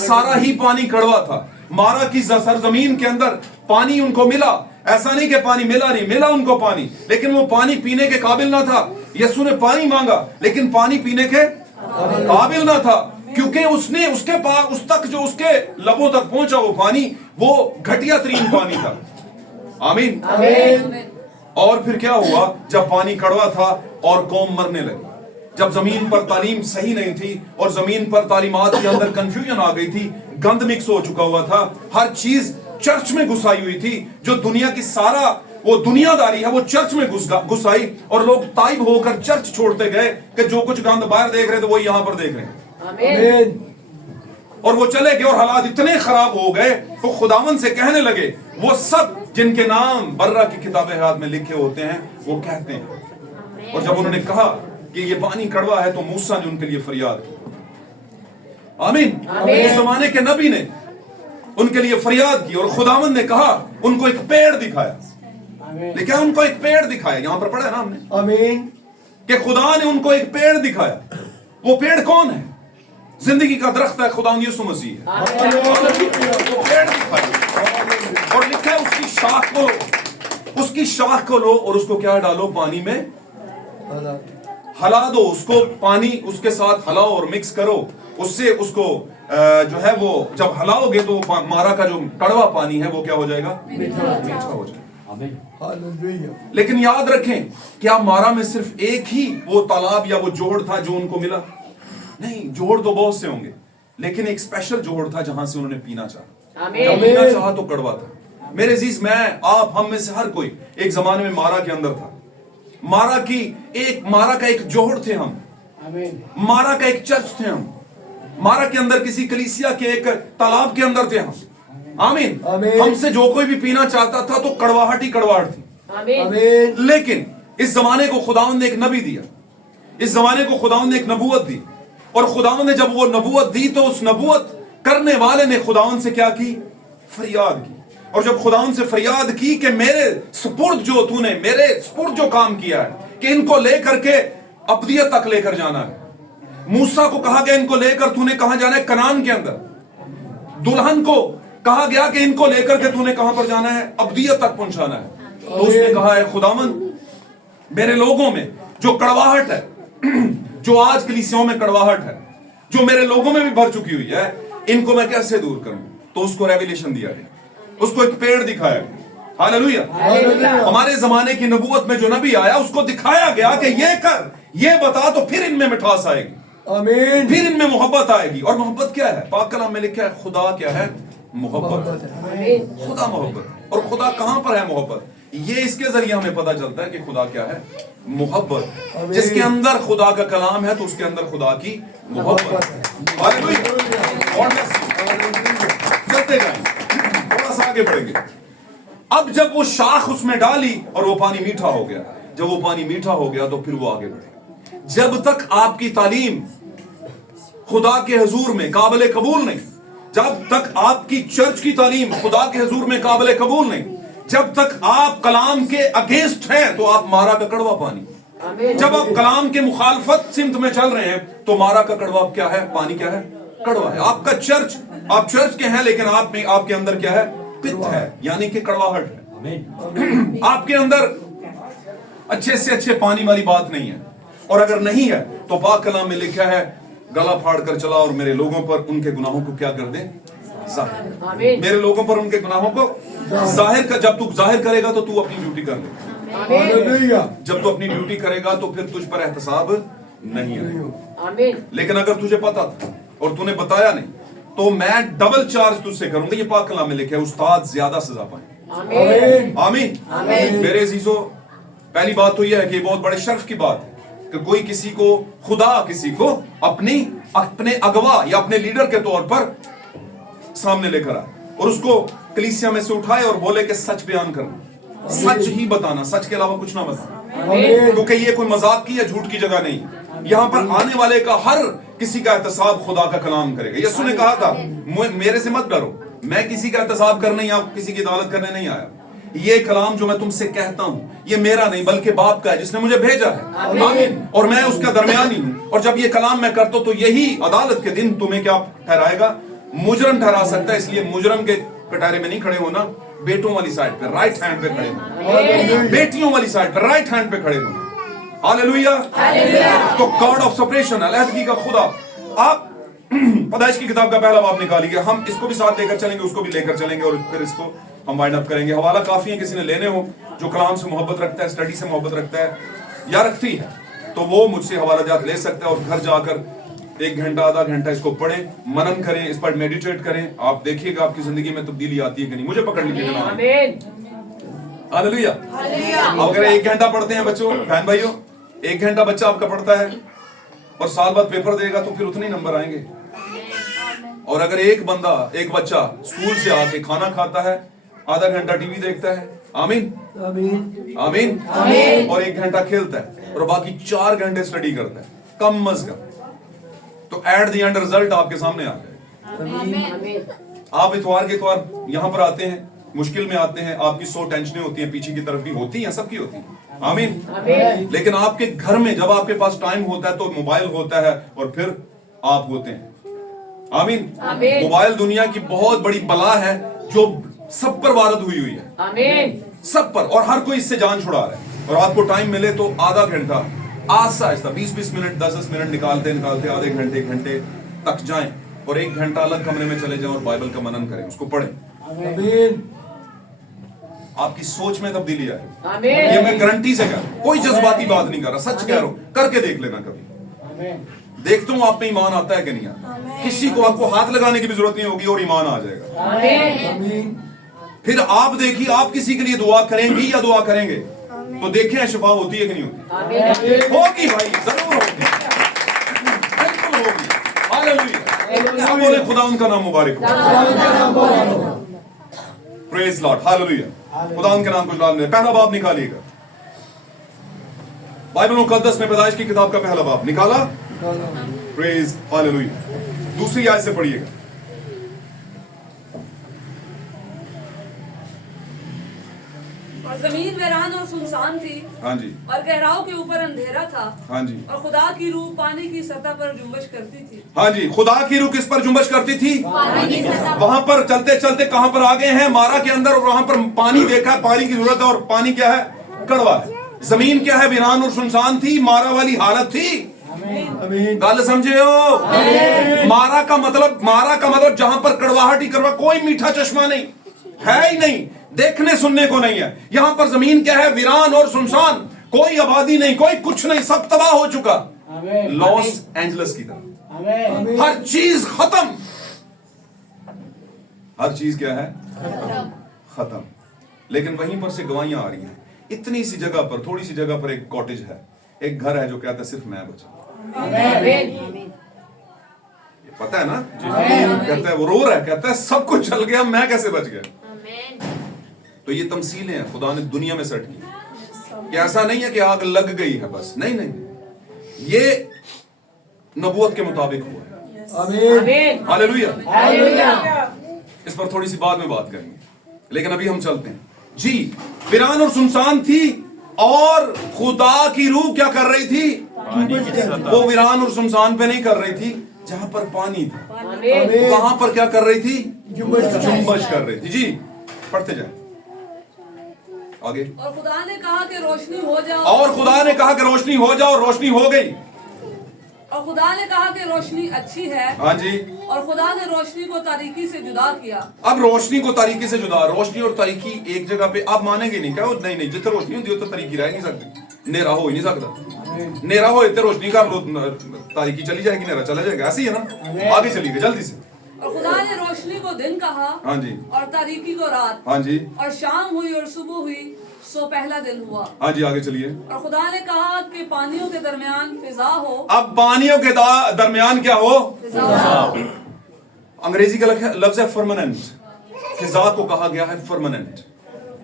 सारा ही पानी कड़वा था। मारा की सरजमीन के अंदर पानी उनको मिला, ऐसा नहीं कि पानी मिला उनको पानी, लेकिन वो पानी पीने के काबिल ना था। यीशु ने पानी मांगा लेकिन पानी पीने के काबिल ना था, क्योंकि उसने उसके पास उस तक जो उसके लबों तक पहुंचा वो पानी वो घटिया तरीन पानी था। आमीन। और फिर क्या हुआ, जब पानी कड़वा था और कौम मरने लगी, जब जमीन पर तालीम सही नहीं थी और जमीन पर तालीमात के अंदर कंफ्यूजन आ गई थी, गंद मिक्स हो चुका हुआ था, हर चीज चर्च में घुसाई हुई थी, जो दुनिया की सारा वो दुनियादारी है वो चर्च में घुस आई, और लोग ताइब होकर चर्च छोड़ते गए कि जो कुछ गंद बाहर देख रहे थे वो यहां पर देख रहे हैं। और वो चले गए और हालात इतने खराब हो गए तो खुदावन से कहने लगे, वो सब जिनके नाम बर्रा की किताबे हयात में लिखे होते हैं वो कहते हैं। और जब उन्होंने कहा कि ये पानी कड़वा है तो मूसा ने उनके लिए फरियाद की। आमीन। उस जमाने के नबी ने उनके लिए फरियाद की और खुदावन ने कहा, उनको एक पेड़ दिखाया। लेकिन उनको एक पेड़ दिखाया, यहां पर पढ़ा है ना हमने, आमीन, कि खुदा ने उनको एक पेड़ दिखाया। वो पेड़ कौन है? जिंदगी का दरख्त है, खुदा यीशु मसीह है। वो पेड़ दिखाया और लिखा है उसकी शाख को लो और उसको क्या डालो, पानी में हला दो, उसको पानी उसके साथ हलाओ और मिक्स करो, उससे उसको जो है वो जब हलाओगे तो मारा का जो कड़वा पानी है वो क्या हो जाएगा, मीठा हो जाएगा। लेकिन याद रखें, क्या मारा में सिर्फ एक ही वो तालाब या वो जोड़ था जो उनको मिला? नहीं, जोड़ तो बहुत से होंगे, लेकिन एक स्पेशल जोड़ था जहां से उन्होंने पीना चाहा। पीना चाहा तो कड़वा था। मेरे अजीज, मैं आप हम में से हर कोई एक जमाने में मारा के अंदर था। मारा का एक जोड़ थे हम, मारा का एक चर्च थे हम, मारा के अंदर किसी कलीसिया के एक तालाब के अंदर थे हम। आमीन। हमसे जो कोई भी पीना चाहता था तो कड़वाहट ही कड़वाहट थी। लेकिन इस जमाने को खुदावंद ने एक नबी दिया, इस जमाने को खुदावंद ने एक नबूवत दी, और खुदावंद ने जब वो नबूवत दी तो उस नबूवत करने वाले ने खुदावंद से क्या की, फरियाद की। और जब खुदावंद से फरियाद की कि मेरे सुपुर्द जो तूने मेरे सुपुर्द जो काम किया है कि इनको लेकर के अब्दियत तक लेकर जाना है। मूसा को कहा गया इनको लेकर तूने कहां जाना है, कनान के अंदर। दुल्हन को कहा गया कि इनको लेकर के तूने कहां पर जाना है, अब्दियत तक पहुंचाना है। तो उसने कहा है, खुदावंद मेरे लोगों में जो कड़वाहट है, जो आज कलीसियाओं में कड़वाहट है, जो मेरे लोगों में भी भर चुकी हुई है, इनको मैं कैसे दूर करूं? तो उसको रेवलेशन दिया गया, उसको एक पेड़ दिखाया गया। हालेलुया। हमारे जमाने की नबूवत में जो नबी आया उसको दिखाया गया कि ये कर, ये बता, तो फिर इनमें मिठास आएगी, आमीन, फिर इनमें मोहब्बत आएगी। और मोहब्बत क्या है? पाक कलाम में लिखा है, खुदा क्या है? मोहब्बत। खुदा मोहब्बत। और खुदा कहां पर है? मोहब्बत। ये इसके जरिए हमें पता चलता है कि खुदा क्या है? मोहब्बत। जिसके अंदर खुदा का कलाम है तो उसके अंदर खुदा की मोहब्बत है। चलते जाएं, थोड़ा सा आगे बढ़ेंगे। अब जब वो शाख उसमें डाली और वो पानी मीठा हो गया, जब वो पानी मीठा हो गया तो फिर वो आगे बढ़े। जब तक आपकी तालीम खुदा के हुजूर में काबिल कबूल नहीं, जब तक आपकी चर्च की तालीम खुदा के हुजूर में काबिल कबूल नहीं, जब तक आप कलाम के अगेंस्ट हैं तो आप मारा का कड़वा पानी। जब आप कलाम के मुखालफत सिमत में चल रहे हैं तो मारा का कड़वा क्या है? पानी क्या है? कड़वा है। आपका चर्च, आप चर्च के हैं लेकिन आप में, आपके अंदर क्या है? पित्त है, यानी कि कड़वाहट है। आपके अंदर अच्छे से अच्छे पानी वाली बात नहीं है। और अगर नहीं है तो पाक कलाम में लिखा है, गला फाड़ कर चला और मेरे लोगों पर उनके गुनाहों को क्या कर दे? जाहिर। मेरे लोगों पर उनके गुनाहों को जाहिर कर। जब तू जाहिर करेगा तो तू अपनी ड्यूटी कर ले। जब तू अपनी ड्यूटी करेगा तो फिर तुझ पर एहतसाब नहीं है। लेकिन अगर तुझे पता था और तूने बताया नहीं तो मैं डबल चार्ज तुझसे करूंगा। ये पाक कलाम में लिखा है, उस्ताद ज्यादा सजा पाए। आमीन। मेरे अजीजों, पहली बात तो यह है कि बहुत बड़े शर्फ की बात है कि कोई किसी को, खुदा किसी को अपने अगवा या अपने लीडर के तौर पर सामने लेकर आए और उसको कलीसिया में से उठाए और बोले कि सच बयान करना, सच ही बताना, सच के अलावा कुछ ना बताना, क्योंकि ये कोई मजाक की या झूठ की जगह नहीं। यहाँ पर आने वाले का हर किसी का एहतसाब खुदा का कलाम करेगा। यीशु ने कहा था, मेरे से मत डरो, मैं किसी का एहतसाब करने या किसी की अदालत करने नहीं आया। ये कलाम जो मैं तुमसे कहता हूं ये मेरा नहीं बल्कि बाप का है जिसने मुझे भेजा है। आमीन। और मैं उसका दरमियानी हूं। और जब ये कलाम मैं करता हूं तो यही अदालत के दिन तुम्हें क्या ठहराएगा? मुजरम ठहरा सकता है। इसलिए मुजरम के कटारे में नहीं खड़े होना, बेटों वाली साइड पे, राइट हैंड पे खड़े होना, बेटियों वाली साइड पे, राइट हैंड पे खड़े होना। हालेलुया। तो गॉड ऑफ सेपरेशन, अलहदगी का खुदा। आप पैदाइश की किताब का पहला बाब निकालिए। हम इसको भी साथ लेकर चलेंगे, उसको भी लेकर चलेंगे और फिर इसको हम वाइंड अप करेंगे। हवाला काफी है, किसी ने लेने हो जो कलाम से मोहब्बत रखता है, स्टडी से मोहब्बत रखता है या रखती है, तो वो मुझसे हवाला जात ले सकता है और घर जाकर 1 घंटा आधा घंटा इसको पढ़ें, मनन करें, इस पर मेडिटेट करें। आप देखिएगा आपकी जिंदगी में तब्दीली आती है कि नहीं। मुझे पकड़ लीजिए जनाब। हालेलुया। अगर 1 घंटा पढ़ते हैं बच्चों, बहन भाइयों, 1 घंटा बच्चा आपका पढ़ता है और साल बाद पेपर देगा तो फिर उतने ही नंबर आएंगे। और अगर एक बच्चा स्कूल से आके खाना खाता है, आधा घंटा टीवी देखता है, आमीन आमीन आमीन आमीन, और 1 घंटा खेलता है और बाकी 4 घंटे स्टडी करता है कम अज कम, तो एट द एंड रिजल्ट आपके सामने आ जाएगा। आप इतवार के इतवार यहां पर आते हैं, मुश्किल में आते हैं, आपकी 100 टेंशनें होती हैं, पीछे की तरफ भी होती हैं, सबकी होती हैं, आमीन। लेकिन आपके घर में जब आपके पास टाइम होता है तो मोबाइल होता है और फिर आप होते हैं, आमीन। मोबाइल दुनिया की बहुत बड़ी बला है जो सब पर वारद हुई है, आमीन, सब पर, और हर कोई इससे जान छुड़ा रहा है। और आपको टाइम मिले तो आधा घंटा आहिस्ता आहिस्ता 20-20 मिनट 10-10 मिनट निकालते निकालते आधे घंटे 1 घंटे तक जाएं और 1 घंटा अलग कमरे में चले जाएं और बाइबल का मनन करें, उसको पढ़ें, आमीन। आपकी सोच में तब्दीली आए। ये मैं गारंटी से कह रहा हूं, कोई जज्बाती बात नहीं कर रहा, सच कह रहा हूं। करके देख लेना कभी, देखता हूं आप में ईमान आता है कि नहीं आता। किसी को आपको हाथ लगाने की भी जरूरत नहीं होगी और ईमान आ जाएगा। आमीन। फिर आप देखिए, आप किसी के लिए दुआ करेंगी या दुआ करेंगे तो देखें शिफा होती है कि नहीं होती। होगी भाई, जरूर होगी, बिल्कुल होगी। हालेलुया। सब बोले खुदा उनका नाम मुबारक हो। Praise Lord, hallelujah. खुदा उनके नाम को जलाल मिले। पहला बाब निकालिएगा बाइबल मुकद्दस में, पैदाइश की किताब का पहला बाब निकाला। Praise hallelujah. दूसरी आयत से पढ़िएगा। और जमीन वीरान और सुनसान थी, हाँ जी, और गहराओं के ऊपर अंधेरा था, हाँ जी, और खुदा की रूह पानी की सतह पर जुम्बश करती थी। हाँ जी। खुदा की रूह किस पर जुम्बश करती थी? वहां पर चलते चलते कहां पर आ गए हैं? मारा के अंदर, और वहां पर पानी देखा, पानी की जरूरत है, और पानी क्या है? कड़वा है। जमीन क्या है? वीरान और सुनसान थी, मारा वाली हालत थी। आमीन। गल समझे हो? मारा का मतलब जहां पर कड़वाहट ही कड़वा, कोई मीठा चश्मा नहीं है, ही नहीं, देखने सुनने को नहीं है। यहां पर जमीन क्या है? वीरान और सुनसान, कोई आबादी नहीं, कोई कुछ नहीं, सब तबाह हो चुका, लॉस एंजलस की तरह। हर चीज खत्म, हर चीज क्या है? खत्म। लेकिन वहीं पर से गवाहियां आ रही हैं। इतनी सी जगह पर, थोड़ी सी जगह पर एक कॉटेज है, एक घर है जो कहता है सिर्फ मैं बचा। ये पता है ना? कहता है, वो रो रहा है, कहता है सब कुछ चल गया, मैं कैसे बच गया? तो ये तमसीलें हैं खुदा ने दुनिया में सेट की, कि ऐसा नहीं है कि आग लग गई है बस, नहीं नहीं, ये नबूवत के मुताबिक हुआ है। आमीन। हालेलुया। इस पर थोड़ी सी बाद में बात करेंगे, लेकिन अभी हम चलते हैं जी। वीरान और सुनसान थी और खुदा की रूह क्या कर रही थी? वो वीरान और सुनसान पे नहीं कर रही थी, जहां पर पानी था वहां पर क्या कर रही थी? जुम्बश कर रही थी। जी पढ़ते जाए आगे। और खुदा ने कहा कि रोशनी हो जाओ, और खुदा ने कहा कि रोशनी हो जाओ, रोशनी हो गई। और खुदा ने कहा कि रोशनी अच्छी है, हाँ जी। और खुदा ने रोशनी को तारीकी से जुदा किया। अब रोशनी को तारीकी से जुदा, रोशनी और तारीकी एक जगह पे आप मानेंगे नहीं क्या? नहीं नहीं, जितने रोशनी होती है तो तारीकी रह नहीं सकती, नेरा हो ही नहीं सकता। नेरा हो इतने रोशनी कर लो, तारीकी चली जाएगी, नेरा चला जाएगा, ऐसी है ना। आगे चलिए जल्दी से। और खुदा ने रोशनी को दिन कहा, हाँ जी, और तारीकी को रात, हाँ जी, और शाम हुई और सुबह हुई, सो पहला दिन हुआ। हाँ जी, आगे चलिए। और खुदा ने कहा कि पानियों के दरमियान फिजा हो। अब पानियों के दरमियान क्या हो? फिजा हो। अंग्रेजी का लफ्ज है परमानेंट। फिजा को कहा गया है परमानेंट।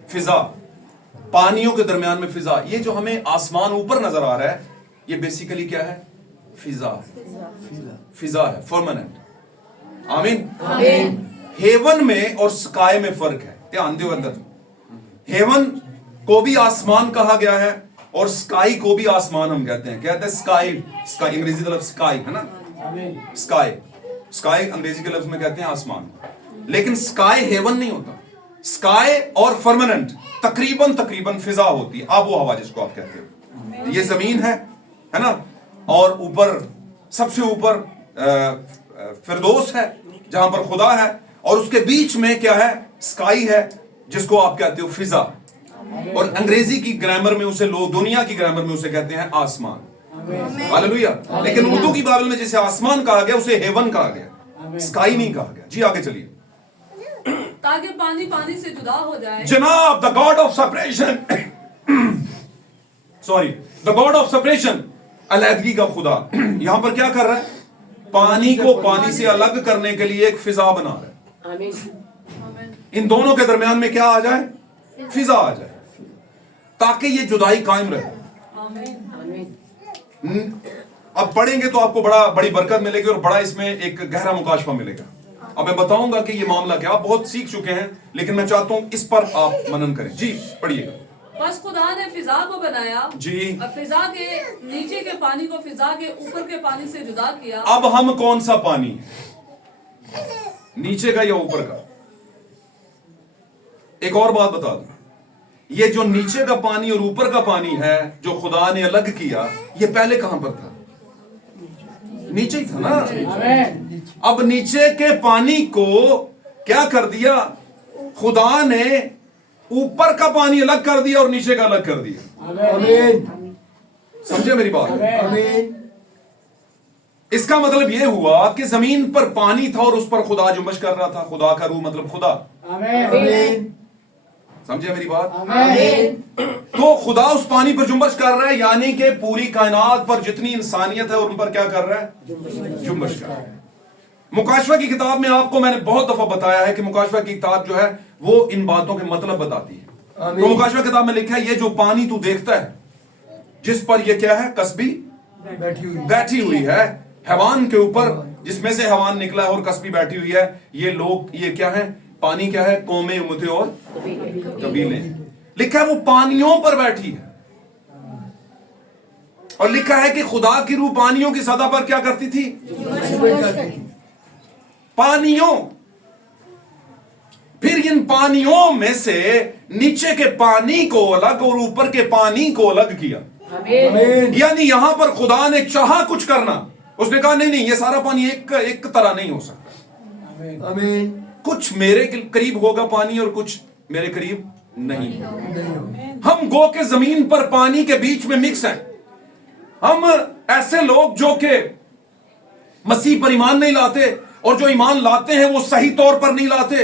फिजा, पानियों के दरमियान में फिजा। ये जो हमें आसमान ऊपर नजर आ रहा है, ये बेसिकली क्या है? फिजा, फिजा है, परमानेंट। आमीन। हेवन में और स्काई में फर्क है। ध्यान दो अंदर, हेवन को भी आसमान कहा गया है और स्काई को भी आसमान हम कहते हैं। कहते हैं स्काई, स्काई अंग्रेजी का लफ्ज स्काई है ना, स्काई, स्काई अंग्रेजी के लफ्ज में कहते हैं आसमान, लेकिन स्काई हेवन नहीं होता। स्काई और फर्मानेंट तकरीबन तकरीबन फिजा होती है, आबो हवा जिसको आप कहते हो। ये जमीन है ना, और ऊपर सबसे ऊपर फिरदौस है जहां पर खुदा है, और उसके बीच में क्या है, स्काई है जिसको आप कहते हो फिजा, और अंग्रेजी की ग्रामर में उसे लोग, दुनिया की ग्रामर में उसे कहते हैं आसमान। हालेलुया। लेकिन उर्दू की बाइबल में जिसे आसमान कहा गया उसे हेवन कहा गया, स्काई नहीं कहा गया। जी आगे चलिए। ताकि पानी पानी से जुदा हो जाए। जनाब, the god of separation, sorry, the god of separation, अलहदगी का खुदा यहां पर क्या कर रहा है, पानी को पानी से अलग करने के लिए एक फिजा बना रहा है। इन दोनों के दरमियान में क्या आ जाए, फिजा आ जाए, ताकि ये जुदाई कायम रहे। अब पढ़ेंगे तो आपको बड़ी बरकत मिलेगी और बड़ा इसमें एक गहरा मुकाशफा मिलेगा। अब मैं बताऊंगा कि ये मामला क्या, आप बहुत सीख चुके हैं, लेकिन मैं चाहता हूं इस पर आप मनन करें। जी पढ़िएगा। बस खुदा ने फिजा को बनाया जी, और फिजा के नीचे के पानी को फिजा के ऊपर के पानी से जुदा किया। अब हम कौन सा पानी, नीचे का या ऊपर का? एक और बात बता दूं, ये जो नीचे का पानी और ऊपर का पानी है जो खुदा ने अलग किया, ये पहले कहां पर था? नीचे ही था ना। अब नीचे के पानी को क्या कर दिया खुदा ने, ऊपर का पानी अलग कर दिया और नीचे का अलग कर दिया। समझे मेरी बात? इसका मतलब यह हुआ कि जमीन पर पानी था और उस पर खुदा जुम्बश कर रहा था। खुदा का रूह मतलब खुदा। समझे मेरी बात? तो खुदा उस पानी पर जुम्बश कर रहा है, यानी कि पूरी कायनात पर जितनी इंसानियत है उन पर क्या कर रहा है, जुम्बश कर रहा है। मुकाशवा की किताब में आपको मैंने बहुत दफा बताया है कि मुकाशवा की किताब जो है वो इन बातों के मतलब बताती है। तो मुकाशवा किताब में लिखा है, ये जो पानी तू देखता है जिस पर ये क्या है, कसबी बैठी हुई है, हैवान के ऊपर जिसमें से हैवान निकला है और कसबी बैठी हुई है, ये लोग, ये क्या है, पानी क्या है, कौमें, उम्मतें और कबीले। लिखा है वो पानियों पर बैठी है, और लिखा है कि खुदा की रूह पानियों की सतह पर क्या करती थी, पानियों। फिर इन पानियों में से नीचे के पानी को अलग और ऊपर के पानी को अलग किया। यानी यहां पर खुदा ने चाहा कुछ करना, उसने कहा नहीं नहीं, ये सारा पानी एक तरह नहीं हो सकता। कुछ मेरे करीब होगा पानी और कुछ मेरे करीब नहीं। हम गो के जमीन पर पानी के बीच में मिक्स हैं। हम ऐसे लोग जो कि मसीह पर ईमान नहीं लाते, और जो ईमान लाते हैं वो सही तौर पर नहीं लाते।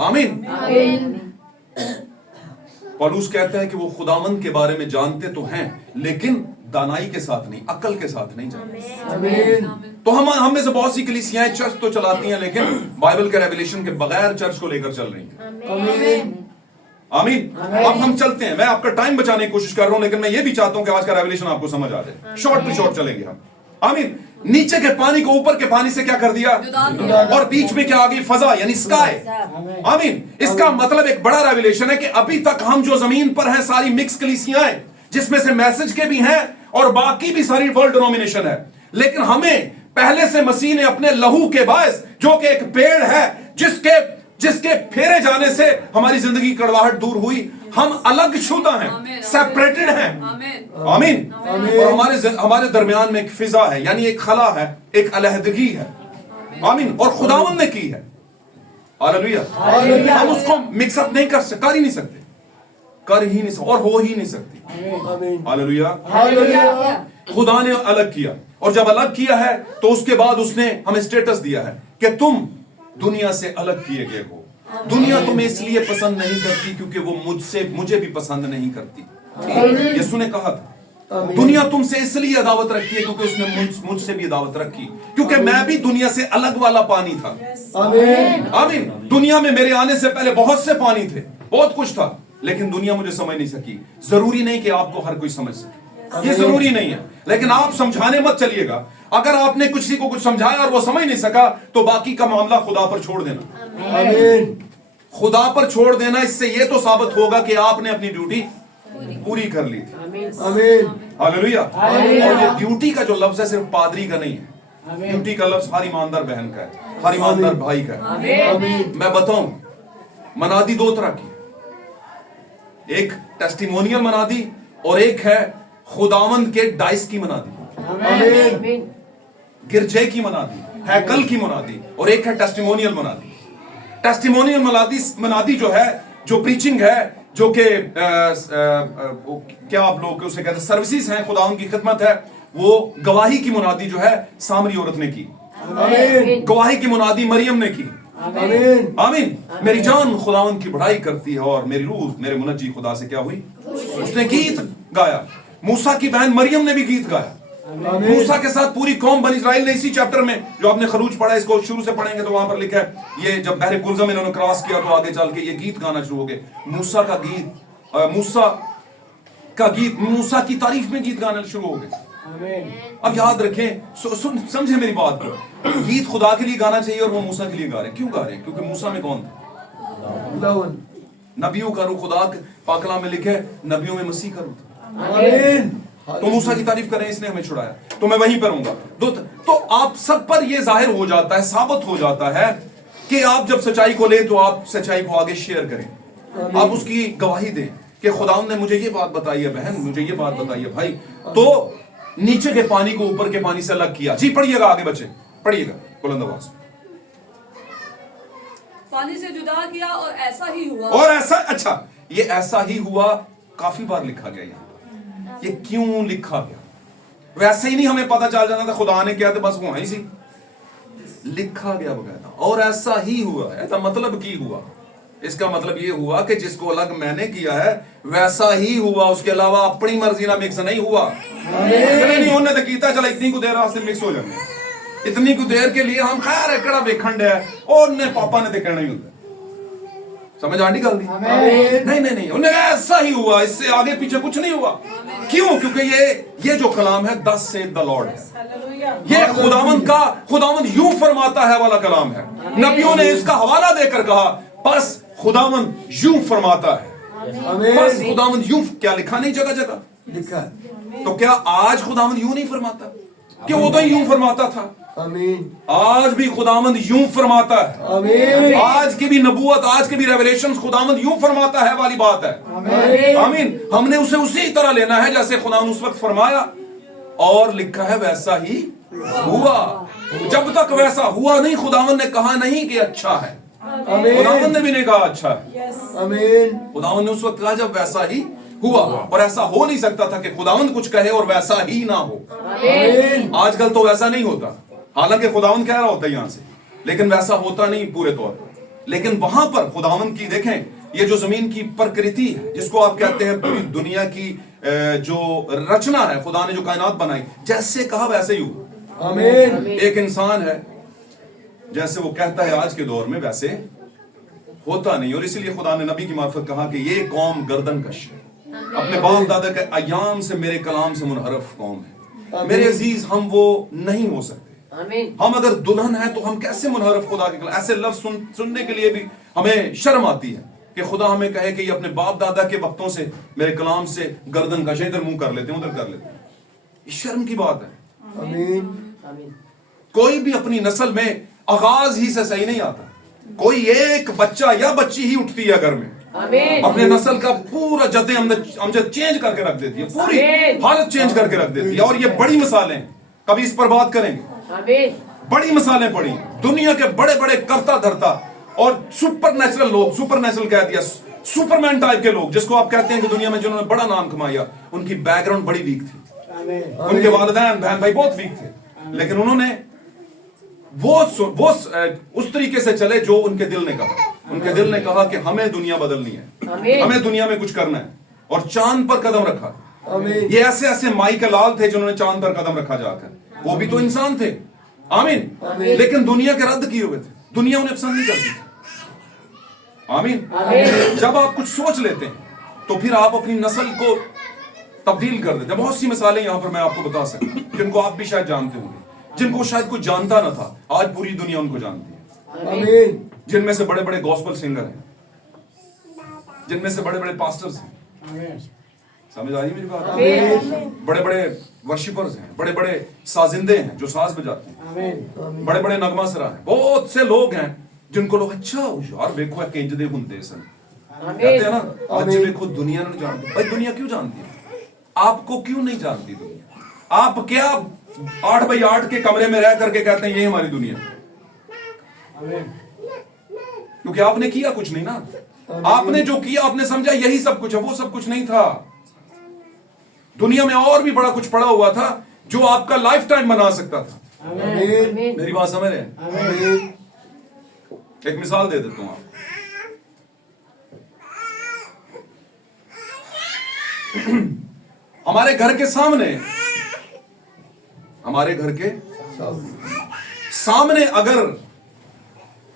आमीन। पौलुस कहता है कि वो खुदावंद के बारे में जानते तो हैं, लेकिन दानाई के साथ नहीं, अक्ल के साथ नहीं जानते। तो हम में से बहुत सी कलीसियाएं चर्च तो चलाती हैं, लेकिन बाइबल के रेवलेशन के बगैर चर्च को लेकर चल रही हैं। आमीन। अब हम चलते हैं, मैं आपका टाइम बचाने की कोशिश कर रहा हूं, लेकिन मैं ये भी चाहता हूं कि आज का रेवलेशन आपको समझ आ जाए। शॉर्ट टू शॉर्ट चलेंगे हम। आमीन। नीचे के पानी को ऊपर के पानी से क्या कर दिया, और बीच में क्या आ गई, फजा यानी स्काई। आमीन। इसका मतलब एक बड़ा रेवलेशन है कि अभी तक हम जो जमीन पर हैं सारी मिक्स कलीसियाएं, जिसमें से मैसेज के भी हैं और बाकी भी सारी वर्ल्ड डिनोमिनेशन है, लेकिन हमें पहले से मसीह ने अपने लहू के बायस, जो कि एक पेड़ है जिसके फेरे जाने से हमारी जिंदगी कड़वाहट दूर हुई, हम अलग शुदा हैं, सेपरेटेड हैं। आमीन। और हमारे दरमियान में एक फिजा है, यानी एक खला है, एक अलहदगी है। आमीन। और खुदावंद ने की है। हालेलुया। हम उसको मिक्सअप नहीं कर सकते, कर ही नहीं सकते और हो ही नहीं सकती। हालेलुया। खुदा ने अलग किया, और जब अलग किया है तो उसके बाद उसने हमें स्टेटस दिया है कि तुम दुनिया से अलग किए गए हो। दुनिया तुम्हें इसलिए पसंद नहीं करती क्योंकि वो मुझे भी पसंद नहीं करती। यीशु ने कहा था दुनिया तुमसे इसलिए अदावत रखती है क्योंकि उसने मुझसे भी अदावत रखी, क्योंकि मैं भी दुनिया से अलग वाला पानी था। आमीन। दुनिया में मेरे आने से पहले बहुत से पानी थे, बहुत कुछ था, लेकिन दुनिया मुझे समझ नहीं सकी। जरूरी नहीं कि आपको हर कोई समझ सके, ये जरूरी नहीं है, लेकिन आप समझाने मत चलिएगा। अगर आपने किसी को कुछ समझाया और वो समझ नहीं सका तो बाकी का मामला खुदा पर छोड़ देना। आमीन। खुदा पर छोड़ देना, इससे ये तो साबित होगा कि आपने अपनी ड्यूटी पूरी कर ली थी। आमीन। हालेलुया। और ये ड्यूटी का जो लफ्ज है सिर्फ पादरी का नहीं है, ड्यूटी का लफ्ज हर ईमानदार बहन का है, हर ईमानदार भाई का है। आमीन। मैं बताऊं, मनादी दो तरह की, एक टेस्टिमोनियल मनादी और एक है खुदावंद के डाइस की मनादी, आमीन। गिरजे की मनादी, हैकल की मनादी, और एक है टेस्टिमोनियल मनादी। टेस्टिमोनियल मनादी जो है, जो प्रीचिंग है, जो कि क्या आप लोग उसे कहते हैं सर्विसेज हैं, खुदावंद की खिदमत है, वो गवाही की मुनादी जो है सामरी औरत ने की, आमीन। गवाही की मुनादी मरियम ने की। आमीन। आमीन। मेरी जान खुदावंद की बढ़ाई करती है और मेरी रूह मेरे मुनज्जी खुदा से क्या हुई, उसने गीत गाया। मूसा की बहन मरियम ने भी गीत गाया। मूसा के साथ पूरी कौम बनी इस्राएल ने, इसी चैप्टर में जो आपने खरूज पढ़ा, इसको शुरू से पढ़ेंगे तो वहां पर लिखा है, ये जब बहरे कुलज़म इन्होंने क्रॉस किया तो आगे चल के ये गीत गाना शुरू हो गए। मूसा का गीत, मूसा की तारीफ में गीत गाना शुरू हो गए। अब याद रखें, समझे मेरी बात को, गीत खुदा के लिए गाना चाहिए और वो मूसा के लिए गा रहे हैं। क्यों गा रहे हैं? क्योंकि मूसा में कौन था? नबियों का रूह, खुदा पाक कलाम में लिखे नबियों में मसीह का रूह था। आमीन। तो मूसा की तारीफ करें, इसने हमें छुड़ाया, तो मैं वहीं पर हूंगा। तो आप सब पर यह जाहिर हो जाता है, साबित हो जाता है कि आप जब सच्चाई को लें तो आप सच्चाई को आगे शेयर करें, आप उसकी गवाही दें कि खुदा ने मुझे ये बात बताई है बहन, मुझे ये बात बताई है भाई। तो नीचे के पानी को ऊपर के पानी से अलग किया। जी पढ़िएगा आगे बच्चे, पढ़िएगा बुलंद आवाज। पानी से जुदा किया और ऐसा ही हुआ। और ऐसा, अच्छा ये ऐसा ही हुआ काफी बार लिखा गया यहाँ। ये क्यों लिखा गया? वैसे ही नहीं हमें पता चल जाना था खुदा ने किया तो बस वो ही सी लिखा गया बकायदा। और ऐसा ही हुआ, ऐसा मतलब की हुआ, इसका मतलब ये हुआ कि जिसको अलग मैंने किया है वैसा ही हुआ, उसके अलावा अपनी मर्जी ना मिक्स नहीं हुआ। नहीं उन्हें तो कीता, चला इतनी को देर रास्ते मिक्स हो जाए, इतनी को देर के लिए हम खैर एकड़ा वेखंड है और ने पापा ने तो कहना ही होता। समझ आनी गल नहीं, उन्हें ऐसा ही हुआ, इससे आगे पीछे कुछ नहीं हुआ। क्यों? क्योंकि ये जो कलाम है दस से द लॉर्ड है, ये खुदावंद यूं फरमाता है वाला कलाम है। नबियों ने इसका हवाला देकर कहा बस खुदावंद यूं फरमाता है, बस खुदावंद यूं। क्या लिखा नहीं जगह जगह लिखा? तो क्या आज खुदावंद यूं नहीं फरमाता कि वो तो यूं फरमाता था? आमीन। आज भी खुदावंद यूं फरमाता है। आमीन। आज की भी नबूवत, आज के भी रेवलेशन खुदावंद यूं फरमाता है वाली बात है। आमीन। हमने उसे उसी तरह लेना है जैसे खुदावंद उस वक्त फरमाया और लिखा है वैसा ही हुआ। जब तक वैसा हुआ नहीं, खुदावंद ने कहा नहीं कि अच्छा है, खुदावंद ने भी नहीं कहा अच्छा है। आमीन। खुदावंद ने उस वक्त कहा जब वैसा ही हुआ, और ऐसा हो नहीं सकता था कि खुदावंद कुछ कहे और वैसा ही ना हो। आमीन। आजकल तो वैसा नहीं होता, हालांकि खुदावंद कह रहा होता है यहां से, लेकिन वैसा होता नहीं पूरे तौर पर। लेकिन वहां पर खुदावंद की देखें, ये जो जमीन की प्रकृति है, जिसको आप कहते हैं पूरी दुनिया की जो रचना है, खुदा ने जो कायनात बनाई, जैसे कहा वैसे ही हुआ। आमीन। एक इंसान है, जैसे वो कहता है आज के दौर में वैसे होता नहीं, और इसीलिए खुदा ने नबी की मार्फत कहा कि ये कौम गर्दन कश है, अपने बाप दादा के अयाम से मेरे कलाम से मुनहरफ कौम है। मेरे अजीज, हम वो नहीं हो सकते। हम अगर दुल्हन है तो हम कैसे मुनहरफ खुदा के कलाम? ऐसे लफ्ज सुनने के लिए भी हमें शर्म आती है कि खुदा हमें कहे कि ये अपने बाप दादा के वक्तों से मेरे कलाम से गर्दन कश, इधर मुंह कर लेते हैं उधर कर लेते हैं। ये शर्म की बात है। आमीन। कोई भी अपनी नस्ल में आगाज ही से सही नहीं आता। कोई एक बच्चा या बच्ची ही उठती है घर में, अपने नस्ल का पूरा जद्दे अमजद चेंज करके रख देती है, पूरी हालत चेंज करके रख देती है। और ये बड़ी मिसालें, कभी इस पर बात करेंगे, बड़ी मिसालें पड़ी दुनिया के बड़े बड़े करता धरता और सुपर नेचुरल लोग, सुपर नेचुरल कह दिया, सुपरमैन टाइप के लोग, जिसको आप कहते हैं कि दुनिया में जिन्होंने बड़ा नाम कमाया, उनकी बैकग्राउंड बड़ी वीक थी। उनके वालिदैन बहन भाई बहुत वीक थे, लेकिन उन्होंने वो उस तरीके से चले जो उनके दिल ने कहा। उनके दिल ने कहा कि हमें दुनिया बदलनी है, हमें दुनिया में कुछ करना है, और चांद पर कदम रखा। ये ऐसे ऐसे माई के लाल थे जिन्होंने चांद पर कदम रखा जाकर, वो भी तो इंसान थे। आमीन। लेकिन दुनिया के रद्द किए हुए थे, दुनिया उन्हें पसंद नहीं करती थी। आमीन। जब आप कुछ सोच लेते हैं तो फिर आप अपनी नस्ल को तब्दील कर देते हैं। बहुत सी मिसालें यहां पर मैं आपको बता सकता हूं जिनको आप भी शायद जानते होंगे जिनको शायद कोई जानता ना था, आज पूरी दुनिया उनको जानती है। आमीन जिनमें से बड़े बड़े गॉस्पेल सिंगर हैं, जिनमें से बड़े बड़े पास्टर्स हैं, समझ आ रही है मेरी बात? बड़े बड़े वर्शिपर्स हैं, बड़े बड़े साजिंदे हैं जो साज बजाते हैं, बड़े बड़े नगमासरा हैं, बहुत से लोग हैं जिनको लोग अच्छा यार देखो केंजदे हुंदे सन कहते हैं ना। आज देखो दुनिया नहीं जानती। भाई दुनिया क्यों जानती है? आपको क्यों नहीं जानती दुनिया? आप क्या 8 बाई 8 के कमरे में रह करके कहते हैं ये हमारी दुनिया? क्योंकि आपने किया कुछ नहीं ना। आपने जो किया आपने समझा यही सब कुछ है, वो सब कुछ नहीं था। दुनिया में और भी बड़ा कुछ पड़ा हुआ था जो आपका लाइफ टाइम बना सकता था। मेरी बात समझ रहे हैं? एक मिसाल दे देता हूं आपको। हमारे घर के सामने अगर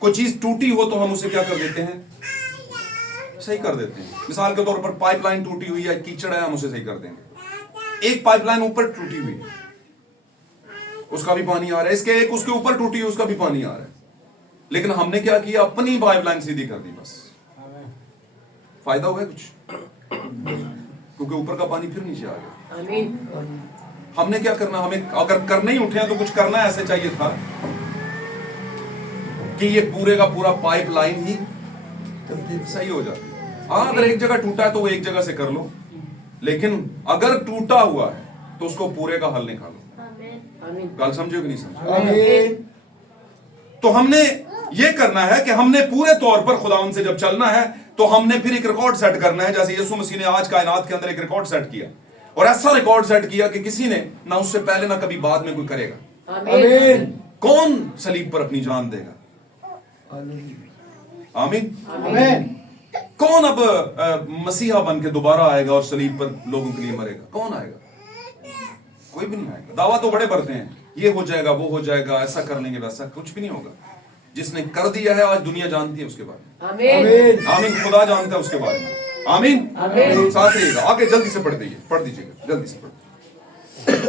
कोई चीज टूटी हो तो हम उसे क्या कर देते हैं? सही कर देते हैं। मिसाल के तौर पर पाइपलाइन टूटी हुई है, कीचड़ है, हम उसे सही कर देंगे। एक पाइपलाइन ऊपर टूटी हुई है, उसका भी पानी आ रहा है, इसके एक उसके ऊपर टूटी हुई उसका भी पानी आ रहा है, लेकिन हमने क्या किया? अपनी पाइपलाइन सीधी कर दी, बस। फायदा हुआ कुछ? क्योंकि ऊपर का पानी फिर नीचे आ गया। हमने क्या करना? हमें अगर करने ही उठे हैं तो कुछ करना ऐसे चाहिए था कि ये पूरे का पूरा पाइपलाइन ही सही हो जाती। हाँ, अगर एक जगह टूटा है तो वो एक जगह से कर लो, लेकिन अगर टूटा हुआ है तो उसको पूरे का हल निकालो। गल समझो कि नहीं समझो? तो हमने ये करना है कि हमने पूरे तौर पर खुदावन से जब चलना है तो हमने फिर एक रिकॉर्ड सेट करना है, जैसे यीशु मसीह ने आज कायनात के अंदर एक रिकॉर्ड सेट किया, और ऐसा रिकॉर्ड सेट किया कि किसी ने ना उससे पहले ना कभी बाद में कोई करेगा। आमीन कौन सलीब पर अपनी जान देगा? आमीन। आमीन कौन अब मसीहा बन के दोबारा आएगा और सलीब पर लोगों के लिए मरेगा? कौन आएगा? कोई भी नहीं आएगा। दावा तो बड़े बढ़ते हैं, ये हो जाएगा, वो हो जाएगा, ऐसा कर लेंगे, वैसा। कुछ भी नहीं होगा। जिसने कर दिया है आज दुनिया जानती है उसके बारे में। आमीन आमीन। खुदा जानता है उसके बारे में। आमीन। साथ रहिएगा। आगे जल्दी से पढ़ दीजिएगा, जल्दी से पढ़।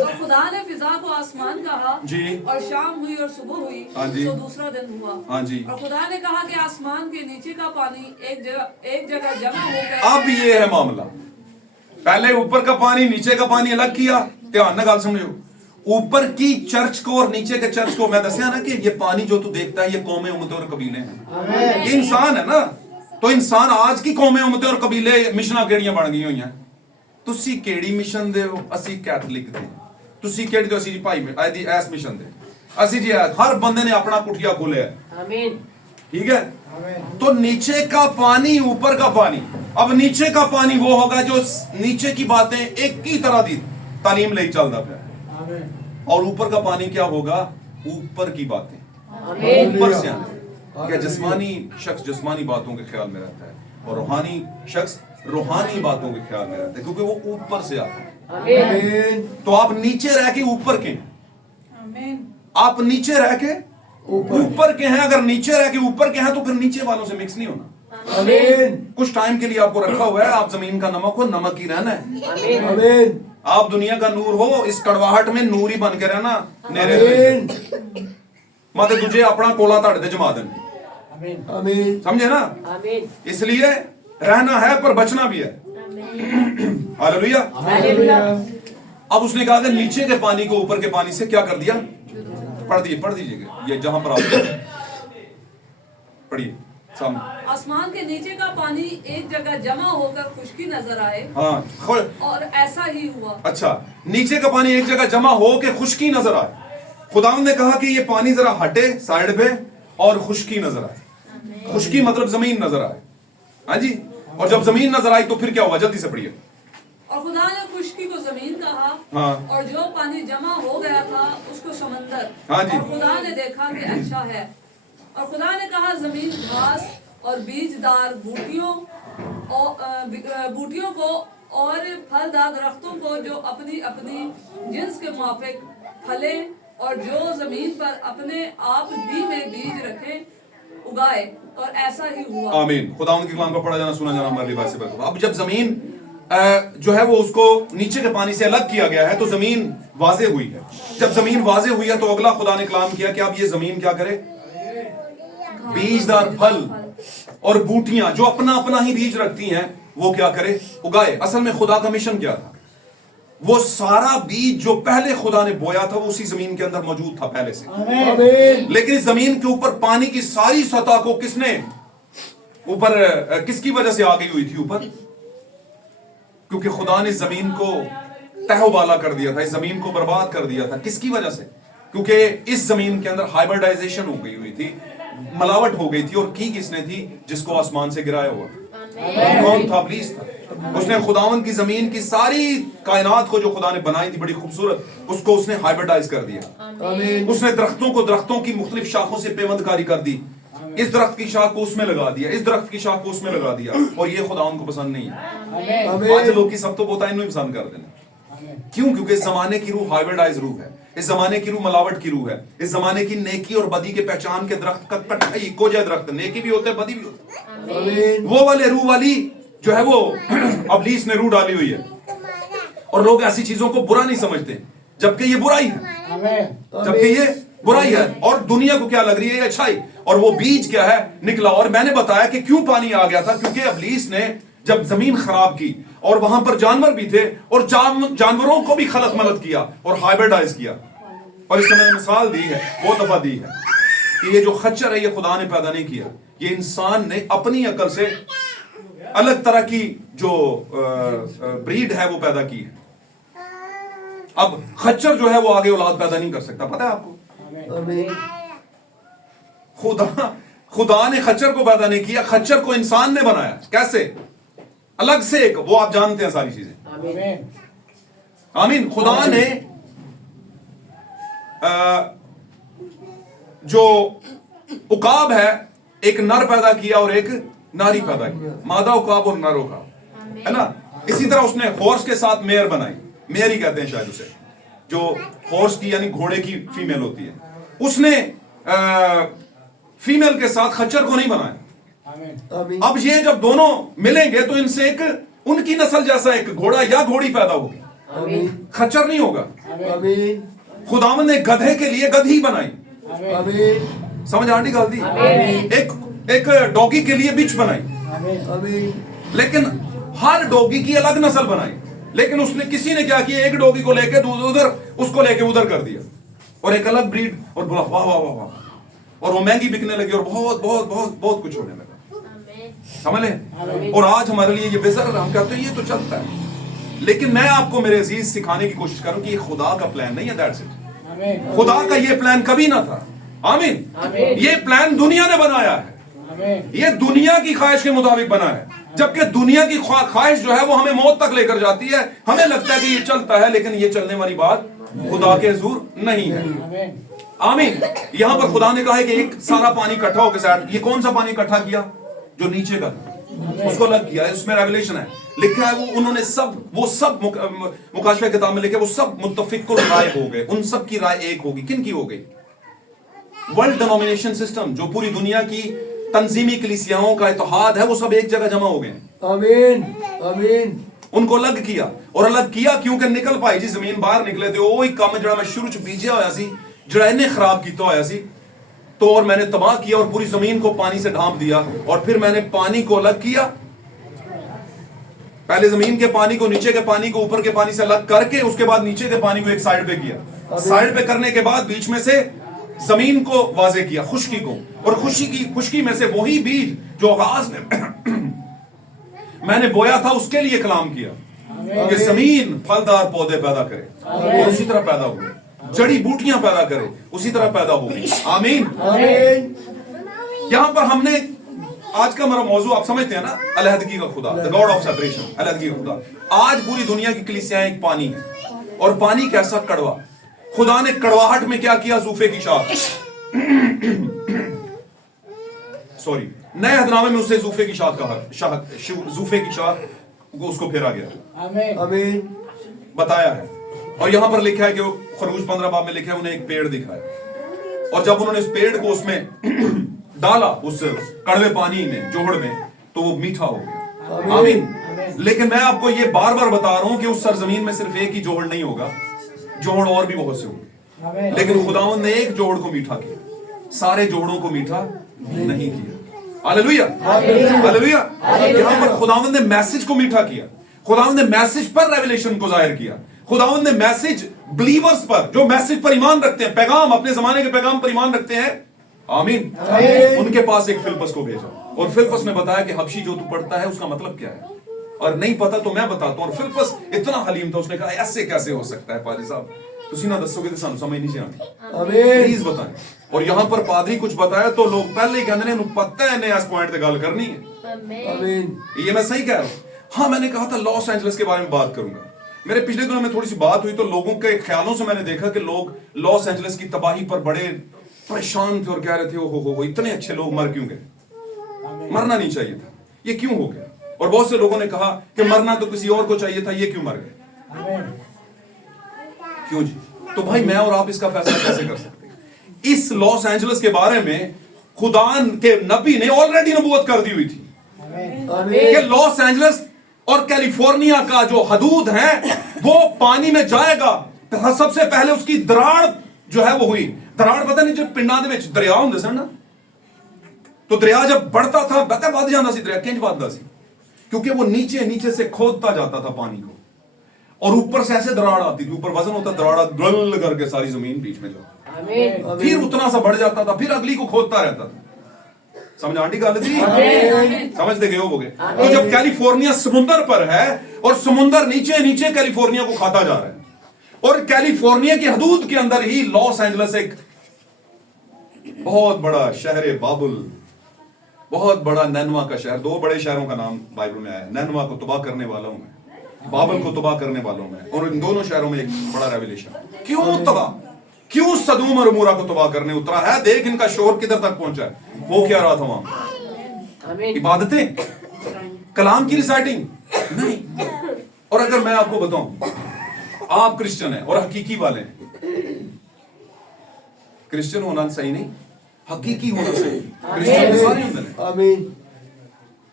और खुदा ने फिजा को आसमान कहा जी। और शाम हुई और सुबह हुई, हाँ जी। तो दूसरा दिन हुआ। हाँ जी। और खुदा ने कहा कि आसमान के नीचे का पानी एक जगह जमा होकर। अब ये है मामला। पहले ऊपर का पानी नीचे का पानी अलग किया। ध्यान न गाल समझो। ऊपर की चर्च को और नीचे के चर्च को मैं दसिया ना कि ये पानी जो तू देखता है ये कौमें, उम्मतें और कबीले हैं। ये इंसान है ना, तो इंसान आज की कौमें, उम्मतें और कबीले मिशना केड़ियां बन गई हुई हैं। ਤੁਸੀਂ ਕਿਹੜੀ ਮਿਸ਼ਨ ਦੇ ਹੋ? ਅਸੀਂ ਕੈਥੋਲਿਕ ਦੇ। ਤੁਸੀਂ ਕਿਹੜੀ ਦੇ? ਅਸੀਂ ਜੀ ਭਾਈ ਆਦੀ ਐਸ ਮਿਸ਼ਨ ਦੇ। ਅਸੀਂ ਜੀ ਹਰ ਬੰਦੇ ਨੇ ਆਪਣਾ ਕੁਠੀਆ ਖੋਲਿਆ। आमीन। ठीक है? तो नीचे का पानी, ऊपर का पानी। अब नीचे का पानी वो होगा जो नीचे की बातें एक की तरह दी तालीम ले चलता है, और ऊपर का पानी क्या होगा? ऊपर की बातें, ऊपर से आने। क्या जिस्मानी शख्स जिस्मानी बातों के ख्याल में रहता है और रूहानी शख्स रूहानी बातों के ख्याल में रहते हैं, क्योंकि वो ऊपर से आता है। आमीन। तो आप नीचे रह के ऊपर के हैं। आप नीचे रह के ऊपर के हैं। अगर नीचे रह के ऊपर के हैं तो फिर नीचे वालों से मिक्स नहीं होना। आमीन। कुछ टाइम के लिए आपको रखा हुआ है। आप जमीन का नमक हो, नमक ही रहना है। आमीन। आप दुनिया का नूर हो, इस कड़वाहट में नूर ही बन के रहना। आमीन। मत तुझे अपना कोला तड़ दे जमा दें। आमीन। समझे ना? इसलिए रहना है पर बचना भी है। हालेलुया। अब उसने कहा कि नीचे के पानी को ऊपर के पानी से क्या कर दिया? पढ़ दीजिएगा ये जहां पर आप पढ़िए सामने। आसमान के नीचे का पानी एक जगह जमा होकर खुश्की नजर आए। हाँ, और ऐसा ही हुआ। अच्छा, नीचे का पानी एक जगह जमा हो के खुश्की नजर आए। खुदावंद ने कहा कि ये पानी जरा हटे साइड पे और खुश्की नजर आए। खुश्की मतलब जमीन नजर आए। हाँ जी। और जब जमीन नजर आई तो फिर क्या हुआ? जल्दी से पढ़िए। और खुदा ने खुश्की को जमीन कहा। हाँ। और जो पानी जमा हो गया था उसको समंदर। हाँ जी। और खुदा ने देखा कि अच्छा है। और खुदा ने कहा जमीन घास और बीजदार बूटियों को और फलदार दरख्तों को जो अपनी अपनी जिन्स के मुआफिक फले, और जो जमीन पर अपने आप भी में बीज रखे उगाए, और ऐसा ही हुआ। आमीन। खुदावंद के कलाम को पढ़ा जाना, सुना जाना हमारे लिबास से बरकत। अब जब जमीन जो है वो उसको नीचे के पानी से अलग किया गया है तो जमीन वाजे हुई है। जब जमीन वाजे हुई है तो अगला खुदा ने कलाम किया कि अब ये जमीन क्या करे, बीजदार फल और बूटियां जो अपना अपना ही बीज रखती हैं वो क्या करे, उगाए। असल में खुदा का मिशन क्या था, वो सारा बीज जो पहले खुदा ने बोया था वो उसी जमीन के अंदर मौजूद था पहले से, लेकिन इस जमीन के ऊपर पानी की सारी सतह को किसने ऊपर, किसकी वजह से आ गई हुई थी ऊपर, क्योंकि खुदा ने जमीन को तहवाला कर दिया था, इस जमीन को बर्बाद कर दिया था। किसकी वजह से, क्योंकि इस जमीन के अंदर हाइब्रिडाइजेशन हो गई हुई थी, मिलावट हो गई थी। और की किसने थी, जिसको आसमान से गिराया हुआ कौन था, इब्लीस था। उसने खुदावन की जमीन की सारी कायनात को जो खुदा ने बनाई थी बड़ी खूबसूरत, उसको उसने हाइब्रिडाइज कर दिया। उसने दरख्तों को दरख्तों की मुख्तलिफ शाखों से पेवंदकारी कर दी, इस दरख्त की शाख को उसमें लगा दिया, इस दरख्त की शाख को उसमें लगा दिया, और ये खुदा उनको पसंद नहीं है। आज लोग की सब तो बोता इन्हें पसंद कर देना, क्यों, क्योंकि इस जमाने की रूह हाइब्रिडाइज रूह है, इस जमाने की रूह मिलावट की रूह है, इस जमाने की नेकी और बदी के पहचान के दरख्त का कट्ठा इको जय दरख्त, नेकी भी होते हैं बदी भी होते हैं, वो वाले रूह वाली जो है वो इब्लीस ने रूह डाली हुई है। और लोग ऐसी चीजों को बुरा नहीं समझते जबकि ये बुराई है, जबकि ये बुराई है, और दुनिया को क्या लग रही है अच्छाई। और वो बीज क्या है, निकला। और मैंने बताया कि क्यों पानी आ गया था, क्योंकि इब्लीस ने जब जमीन खराब की और वहां पर जानवर भी थे और जानवरों को भी खलत मलत किया और हाइब्रिडाइज किया। और इसका मैंने मिसाल दी है, बहुत दफा दी है, कि ये जो खच्चर है ये खुदा ने पैदा नहीं किया, ये इंसान ने अपनी अकल से अलग तरह की जो ब्रीड है वो पैदा की है। अब खच्चर जो है वो आगे औलाद पैदा नहीं कर सकता, पता है आपको। खुदा ने खच्चर को पैदा नहीं किया, खच्चर को इंसान ने बनाया। कैसे, अलग से एक, वो आप जानते हैं सारी चीजें। आमीन। खुदा ने जो उकाब है एक नर पैदा किया और एक नारी पैदा किया, मादा उकाब और नर उकाब, है ना। इसी तरह उसने हॉर्स के साथ मेयर बनाई, मेयर ही कहते हैं शायद उसे, जो हॉर्स की यानी घोड़े की फीमेल होती है। उसने फीमेल के साथ खच्चर को नहीं बनाया। अब ये जब दोनों मिलेंगे तो इनसे एक उनकी नस्ल जैसा एक घोड़ा या घोड़ी पैदा होगी, खच्चर नहीं होगा। खुदावंद ने गधे के लिए गधी बनाई, समझ आंटी गलती, एक डॉगी के लिए बिच बनाई, लेकिन हर डॉगी की अलग नस्ल बनाई। लेकिन उसने किसी ने क्या किया, एक डॉगी को लेके उधर, उसको लेके उधर कर दिया और एक अलग ब्रीड, और बोला वाह वाह वाह वाह, और वो महंगी बिकने लगी और बहुत बहुत बहुत बहुत कुछ होने लगा, समझ ले। और आज हमारे लिए ये बेहतर, हम कहते हैं ये तो चलता है, लेकिन मैं आपको मेरे अजीज सिखाने की कोशिश करूं कि ये खुदा का प्लान नहीं है, दैट्स इट। खुदा का ये प्लान कभी ना था। आमीन। ये प्लान दुनिया ने बनाया है, ये दुनिया की ख्वाहिश के मुताबिक बना है, जबकि दुनिया की ख्वाहिश जो है वो हमें मौत तक लेकर जाती है। हमें लगता है कि ये चलता है, लेकिन ये चलने वाली बात खुदा के हुजूर नहीं है। आमीन। यहां पर खुदा ने कहा है कि एक सारा पानी इकट्ठा होकर साइड, ये कौन सा पानी इकट्ठा किया, जो नीचे का उसको अलग किया। इसमें रेवलेशन है, लिखा है वो उन्होंने सब मुकाशफे किताब में लिखे, वो सब मुत्तफिकुल राय हो गए, उन सब की राय एक होगी। किन की हो गई? वर्ल्ड डिनोमिनेशन सिस्टम, जो पूरी दुनिया की तंजीमी कलीसियाओं का इत्तेहाद है, वो सब एक जगह जमा हो गए। आमीन आमीन। उनको अलग किया, और अलग किया क्योंकि निकल पाई जी जमीन बाहर निकले थे वो ही काम जड़ा मैं शुरू च बीजिया होया सी, जड़ा इन्हें खराब किया होया सी, तो और मैंने तबाह किया और पूरी जमीन को पानी से ढांप दिया। और फिर मैंने पानी को अलग किया, पहले जमीन के पानी को, नीचे के पानी को ऊपर के पानी से अलग करके, उसके बाद नीचे के पानी को एक साइड पे किया। साइड पे करने के बाद बीच में से जमीन को वाजे किया, खुश्की को, और खुश्की में से वही बीज जो आगाज में मैंने बोया था उसके लिए कलाम किया कि जमीन फलदार पौधे पैदा करे, और उसी तरह पैदा हुए, जड़ी बूटियां पैदा करे, उसी तरह पैदा होगी। आमीन। यहां पर हमने आज का हमारा मौजू आप समझते हैं ना, अलहदगी का खुदा, द गॉड ऑफ सेपरेशन, अलहदगी का खुदा। आज पूरी दुनिया की कलीसियाएं एक पानी है, और पानी कैसा कड़वा। खुदा ने कड़वाहट में क्या किया, जूफे की शाख, सॉरी, नए अहदनामे में उससे जूफे की शाख कहा, जूफे की शाख उसको फेरा गया। आमीन। बताया है, और यहां पर लिखा है कि खरूज 15 बाब में लिखा है, उन्हें एक पेड़ दिखाया, और जब उन्होंने इस पेड़ को उसमें डाला, उस कड़वे पानी में, जोहड़ में, तो वो मीठा हो गया। आमीन। लेकिन मैं आपको ये बार बार बता रहा हूं कि उस सरजमीन में सिर्फ एक ही जोड़ नहीं होगा, जोड़ और भी बहुत से होंगे, लेकिन खुदावंद ने एक जोड़ को मीठा किया, सारे जोड़ों को मीठा नहीं किया। Hallelujah, hallelujah. यहां पर खुदावंद ने मैसेज को मीठा किया, खुदावंद ने मैसेज पर रेवलेशन को जाहिर किया, खुदावंद ने मैसेज बिलीवर्स पर, जो मैसेज पर ईमान रखते हैं, पैगाम, अपने जमाने के पैगाम पर ईमान रखते हैं, आमीन, उनके पास एक फिलिप्पस को भेजा, और फिलिप्पस ने बताया कि हबशी जो तू पढ़ता है उसका मतलब क्या है, और नहीं पता तो मैं बताता हूं। और फिलिप्पस इतना हलीम था, उसने कहा ऐसे कैसे हो सकता है पादरी साहब, तुसी ना दसोगे तो सानू समझ नहीं आती, प्लीज बताएं। और यहां पर पादरी कुछ बताया तो लोग पहले ही कहते हैं पता है इस पॉइंट पे गल करनी है। ये मैं सही कह रहा हूं। हाँ, मैंने कहा था लॉस एंजलिस के बारे में बात करूंगा। मेरे पिछले दिनों में थोड़ी सी बात हुई तो लोगों के ख्यालों से मैंने देखा कि लोग लॉस एंजलिस की तबाही पर बड़े परेशान थे और कह रहे थे हो इतने अच्छे लोग मर क्यों गए, मरना नहीं चाहिए था, ये क्यों हो गया। और बहुत से लोगों ने कहा कि मरना तो किसी और को चाहिए था, ये क्यों मर गए, क्यों जी। तो भाई मैं और आप इसका फैसला कैसे कर सकते हैं। इस लॉस एंजलिस के बारे में खुदा के नबी ने ऑलरेडी नबूवत कर दी हुई थी कि लॉस एंजलिस और कैलिफोर्निया का जो हदूद है वो पानी में जाएगा। तो सबसे पहले उसकी दराड़ जो है वो हुई। दराड़ पता नहीं, जब पिंडा दे विच दरिया हुंदे सन ना, तो दरिया जब बढ़ता था पता वध जांदा सी, दरिया किंज वधदा सी, क्योंकि वो नीचे नीचे से खोदता जाता था पानी को, और ऊपर से ऐसे दराड़ आती थी, ऊपर वजन होता, दराड़ गल करके सारी जमीन बीच में जाती, फिर उतना सा बढ़ जाता था, फिर अगली को खोदता रहता था। समझ आंटी गल थी, समझते गए होगे। तो जब कैलिफोर्निया समुंदर पर है और समुंदर नीचे नीचे कैलिफोर्निया को खाता जा रहा है, और कैलिफोर्निया की हदूद के अंदर ही लॉस एंजलिस एक बहुत बड़ा शहर बाबुल, बहुत बड़ा नैनवा का शहर, दो बड़े शहरों का नाम बाइबल में आया है, नैनवा को तबाह करने वालों में, बाबल को तबाह करने वालों में, और इन दोनों शहरों में एक बड़ा रेवलेशन। क्यों तबाह, क्यों सदूम और अमूरा को तबाह करने उतरा है, देख इनका शोर किधर तक पहुंचा है। वो क्या रहा था वहां, इबादतें, कलाम की रिसाइटिंग नहीं। और अगर मैं आपको बताऊं, आप क्रिश्चियन हैं और हकीकी वाले हैं, क्रिश्चियन होना सही नहीं, हकीकी होना सही। क्रिश्चियन सारे होते हैं, आमीन।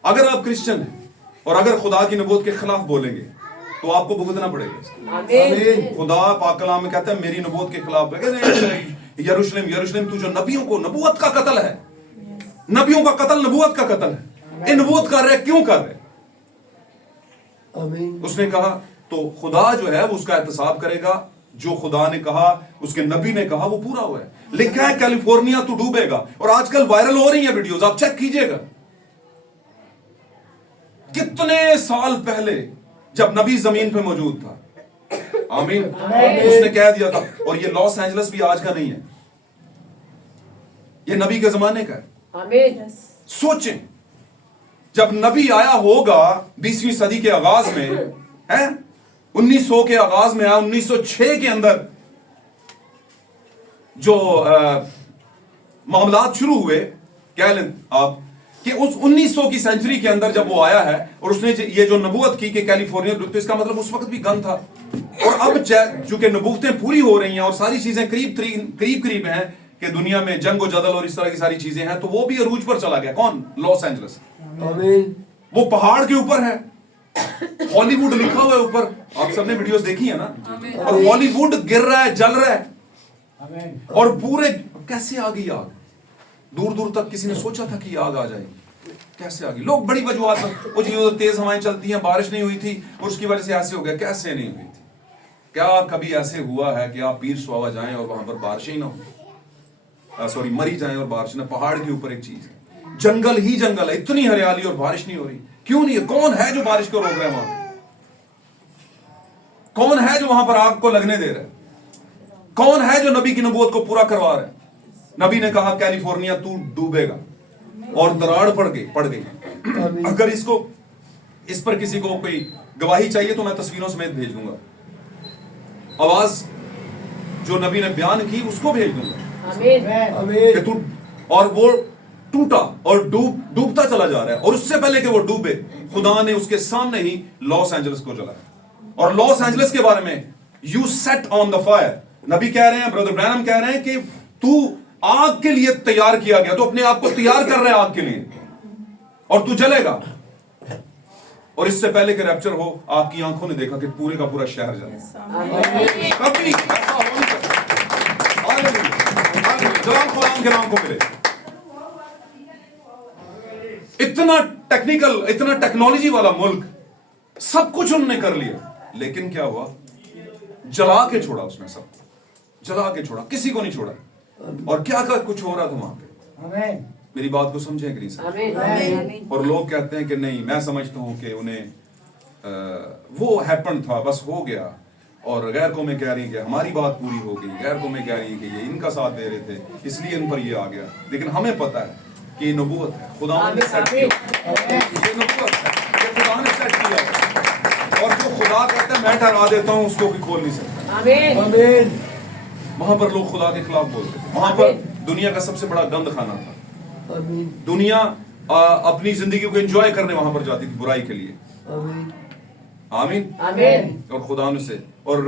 अगर आप क्रिश्चियन हैं और अगर खुदा की नबूवत के खिलाफ बोलेंगे तो आपको भुगतना पड़ेगा, आमीन। खुदा पाक कलाम में कहता है मेरी नबूवत के खिलाफ, यरूशलेम यरूशलेम तू जो नबियों को, नबूवत का कत्ल है, नबियों का कत्ल नबूवत का कत्ल है, ये नबूवत कर रहे क्यों कर रहे, आमीन। उसने कहा तो खुदा जो है वो उसका एहतसाब करेगा, जो खुदा ने कहा, उसके नबी ने कहा वो पूरा हुआ है। लिखा है कैलिफोर्निया तो डूबेगा, और आजकल वायरल हो रही है वीडियोस, आप चेक कीजिएगा। कितने साल पहले जब नबी जमीन पे मौजूद था, आमीन, उसने कह दिया था। और ये लॉस एंजलिस भी आज का नहीं है, ये नबी के जमाने का है, आमीन। सोचें जब नबी आया होगा 20वीं सदी के आगाज में, है 1900 के आगाज में आया, 1906 के अंदर जो मामलात शुरू हुए, कह लें आप कि उस 1900 की सेंचुरी के अंदर जब वो आया है और उसने ये जो नबूवत की कि कैलिफोर्निया, तो इसका मतलब उस वक्त भी गन था। और अब चूंकि नबूवतें पूरी हो रही हैं और सारी चीजें करीब हैं कि दुनिया में जंग और जदल और इस तरह की सारी चीजें हैं, तो वो भी अरूज पर चला गया। कौन? लॉस एंजलिस, आमीन। वो पहाड़ के ऊपर है, हॉलीवुड लिखा हुआ है ऊपर, आप सबने वीडियोस देखी है ना, और हॉलीवुड गिर रहा है, जल रहा है, और पूरे कैसे आ गई आग, दूर दूर तक किसी ने सोचा था कि आग आ जाएगी, कैसे आ गई। लोग बड़ी वजूहत, वो जी तेज हवाएं चलती हैं, बारिश नहीं हुई थी और उसकी वजह से ऐसे हो गया, कैसे नहीं हुई थी। क्या कभी ऐसे हुआ है कि आप पीर सुहावा जाएं और वहां पर बारिश ही ना हो, सॉरी मरी जाएं और बारिश ना। पहाड़ के ऊपर एक चीज है, जंगल ही जंगल है, इतनी हरियाली और बारिश नहीं हो रही, क्यों नहीं है? कौन है जो बारिश को रोक रहा है वहां? कौन है जो वहां पर आग को लगने दे रहा है? कौन है जो नबी की नबूवत को पूरा करवा रहा है? नबी ने कहा कैलिफोर्निया तू डूबेगा, और दरार पड़ गई। अगर इस पर किसी को कोई गवाही चाहिए तो मैं तस्वीरों समेत भेज दूंगा, आवाज जो नबी ने बयान की उसको भेज दूंगा कि तू, और वो टूटा और डूबता चला जा रहा है। और उससे पहले कि वो डूबे, खुदा ने उसके सामने ही लॉस एंजलिस को जलाया। और लॉस एंजलिस के बारे में, you set on the fire, नबी कह रहे हैं, ब्रदर ब्रैनम कह रहे हैं कि तू आग के लिए तैयार किया गया, तो अपने आप को तैयार कर रहे हैं आग के लिए, और तू जलेगा। और इससे पहले कि रैप्चर हो, आपकी आंखों ने देखा कि पूरे का पूरा शहर जले। कभी ऐसा हो नहीं सकता। हालेलुया, जलाल खुदावंद के नाम को मिले। इतना टेक्निकल, इतना टेक्नोलॉजी वाला मुल्क, सब कुछ उन्होंने कर लिया, लेकिन क्या हुआ? जला के छोड़ा उसने, सब जला के छोड़ा, किसी को नहीं छोड़ा। और क्या कुछ हो रहा था वहां पे? मेरी बात को समझें ग्रीस। और लोग कहते हैं कि नहीं, मैं समझता हूं कि उन्हें वो हैपन था, बस हो गया। और गैर कौमें कह रही हैं कि हमारी बात पूरी हो गई, गैर कौमें कह रही हैं कि ये इनका साथ दे रहे थे इसलिए इन पर ये आ गया। लेकिन हमें पता है कि ये नबूवत है, खुदा ने सेट किया, ये नबूवत है, ये खुदा ने सेट किया। और जो खुदा कहता है मैं ठहरा देता हूं, उसको भी खोल नहीं सकता। आमीन। वहां पर लोग खुदा के खिलाफ बोलते थे, वहां पर दुनिया का सबसे बड़ा गंद खाना था। दुनिया अपनी जिंदगी को एंजॉय करने वहां पर जाती थी बुराई के लिए। आमीन। और खुदा से और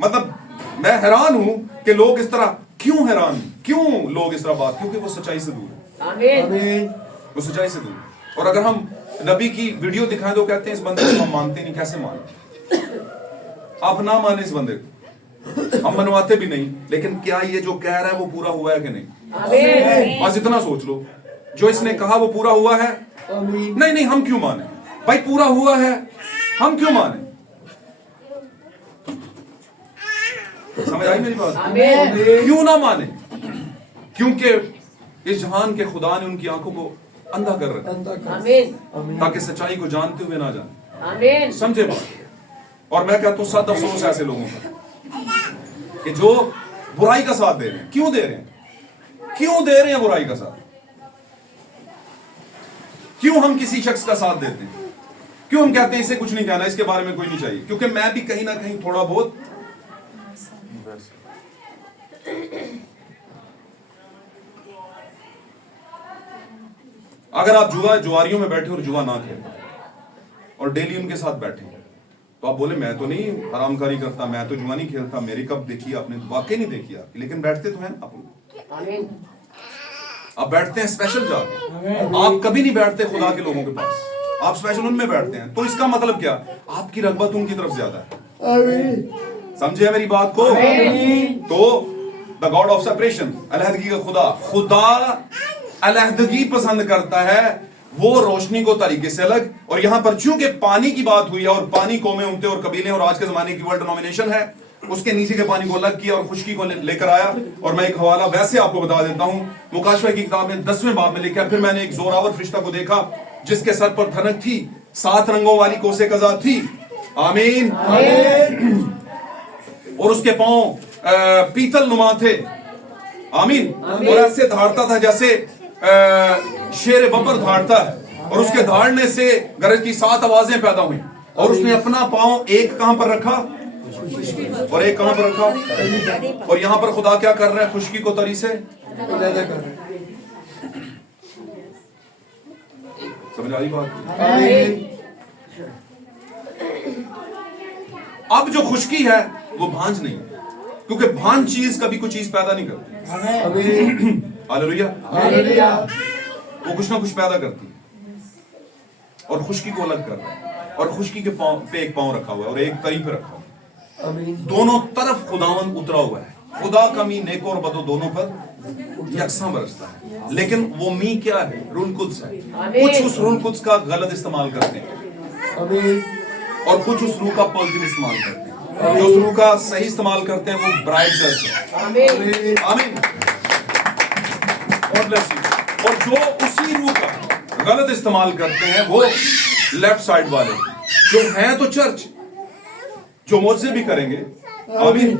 मतलब मैं हैरान हूं कि लोग इस तरह क्यों हैरान, क्यों लोग इस तरह बात, क्योंकि वो सच्चाई से दूर है। वो सच्चाई से दूर है। और अगर हम नबी की वीडियो दिखाएं तो कहते हैं इस बंदे को हम मानते नहीं। कैसे माने? आप ना माने इस बंदे को, हम मनवाते भी नहीं, लेकिन क्या ये जो कह रहा है वो पूरा हुआ है कि नहीं? बस इतना सोच लो, जो इसने कहा वो पूरा हुआ है? नहीं नहीं, हम क्यों माने भाई? पूरा हुआ है, हम क्यों माने? समझ आई मेरी बात? क्यों ना माने? क्योंकि इस जहान के खुदा ने उनकी आंखों को अंधा कर रखा है, ताकि सच्चाई को जानते हुए ना जाने। समझे बात? और मैं कहता हूं सद अफसोस ऐसे लोगों का कि जो बुराई का साथ दे रहे हैं। क्यों दे रहे हैं? क्यों दे रहे हैं बुराई का साथ? क्यों हम किसी शख्स का साथ देते हैं? क्यों हम कहते हैं इसे कुछ नहीं कहना, इसके बारे में कोई नहीं चाहिए? क्योंकि मैं भी कहीं ना कहीं थोड़ा बहुत अगर आप जुआरियों में बैठे और जुआ ना खेले और डेली उनके साथ बैठे तो आप बोले मैं तो नहीं हरामकारी करता, मैं तो जुआ नहीं खेलता, मेरी कब देखी आपने? वाकई नहीं देखी आप, लेकिन बैठते तो हैं आप बैठते हैं स्पेशल जाके। आप कभी नहीं बैठते खुदा के लोगों के पास, आप स्पेशल उनमें बैठते हैं। तो इसका मतलब क्या? आपकी रगबत उनकी तरफ ज्यादा है। समझे मेरी बात को? तो द गॉड ऑफ सेपरेशन, अलहदगी का खुदा अलहदगी पसंद करता है, वो रोशनी को तरीके से अलग। और यहां पर चूंकि पानी की बात हुई है और पानी कौमें, उमते और कबीले और आज के जमाने की वर्ल्ड डिनोमिनेशन है, उसके नीचे के पानी को अलग किया और खुशकी को लेकर आया। और मैं एक हवाला वैसे आपको बता देता हूं, मुकाशवा की किताब में 10वें बाब में लिखा, फिर मैंने एक जोरावर फरिश्ता को देखा जिसके सर पर धनक थी, 7 रंगों वाली कोसे कज़ा थी। आमीन। और उसके पांव पीतल नुमा थे। आमीन। और ऐसे धारता था जैसे शेर बबर धारता है, और उसके धारने से गरज की 7 आवाजें पैदा हुई। और उसने अपना पांव एक कहां पर रखा और एक कहां पर रखा, और यहां पर खुदा क्या कर रहा है? खुशकी को तरी से समझ आई बात? अब जो खुशकी है वो भांज नहीं, क्योंकि भांज चीज कभी कोई चीज पैदा नहीं करती। हालेलुया। वो कुछ ना कुछ पैदा करती है। और खुशकी को अलग कर रहा है, और खुशकी के पांव पे एक पांव रखा हुआ है और एक तरी पे रखा हुआ है। दोनों तरफ खुदावन उतरा हुआ है। खुदा का मी नेको और बदो दोनों पर यकसां बरसता है। लेकिन वो मी क्या है? रूल कुद्स है। कुछ उस रूल कुद्स का गलत इस्तेमाल करते हैं और कुछ उस रूह का पॉजिटिव इस्तेमाल करते हैं। जो उस रूह का सही इस्तेमाल करते हैं वो ब्राइट चर्च है। आमीन। और जो उसी रूह का गलत इस्तेमाल करते हैं वो लेफ्ट साइड वाले, जो हैं तो चर्च, जो मोजे भी करेंगे, आमीन,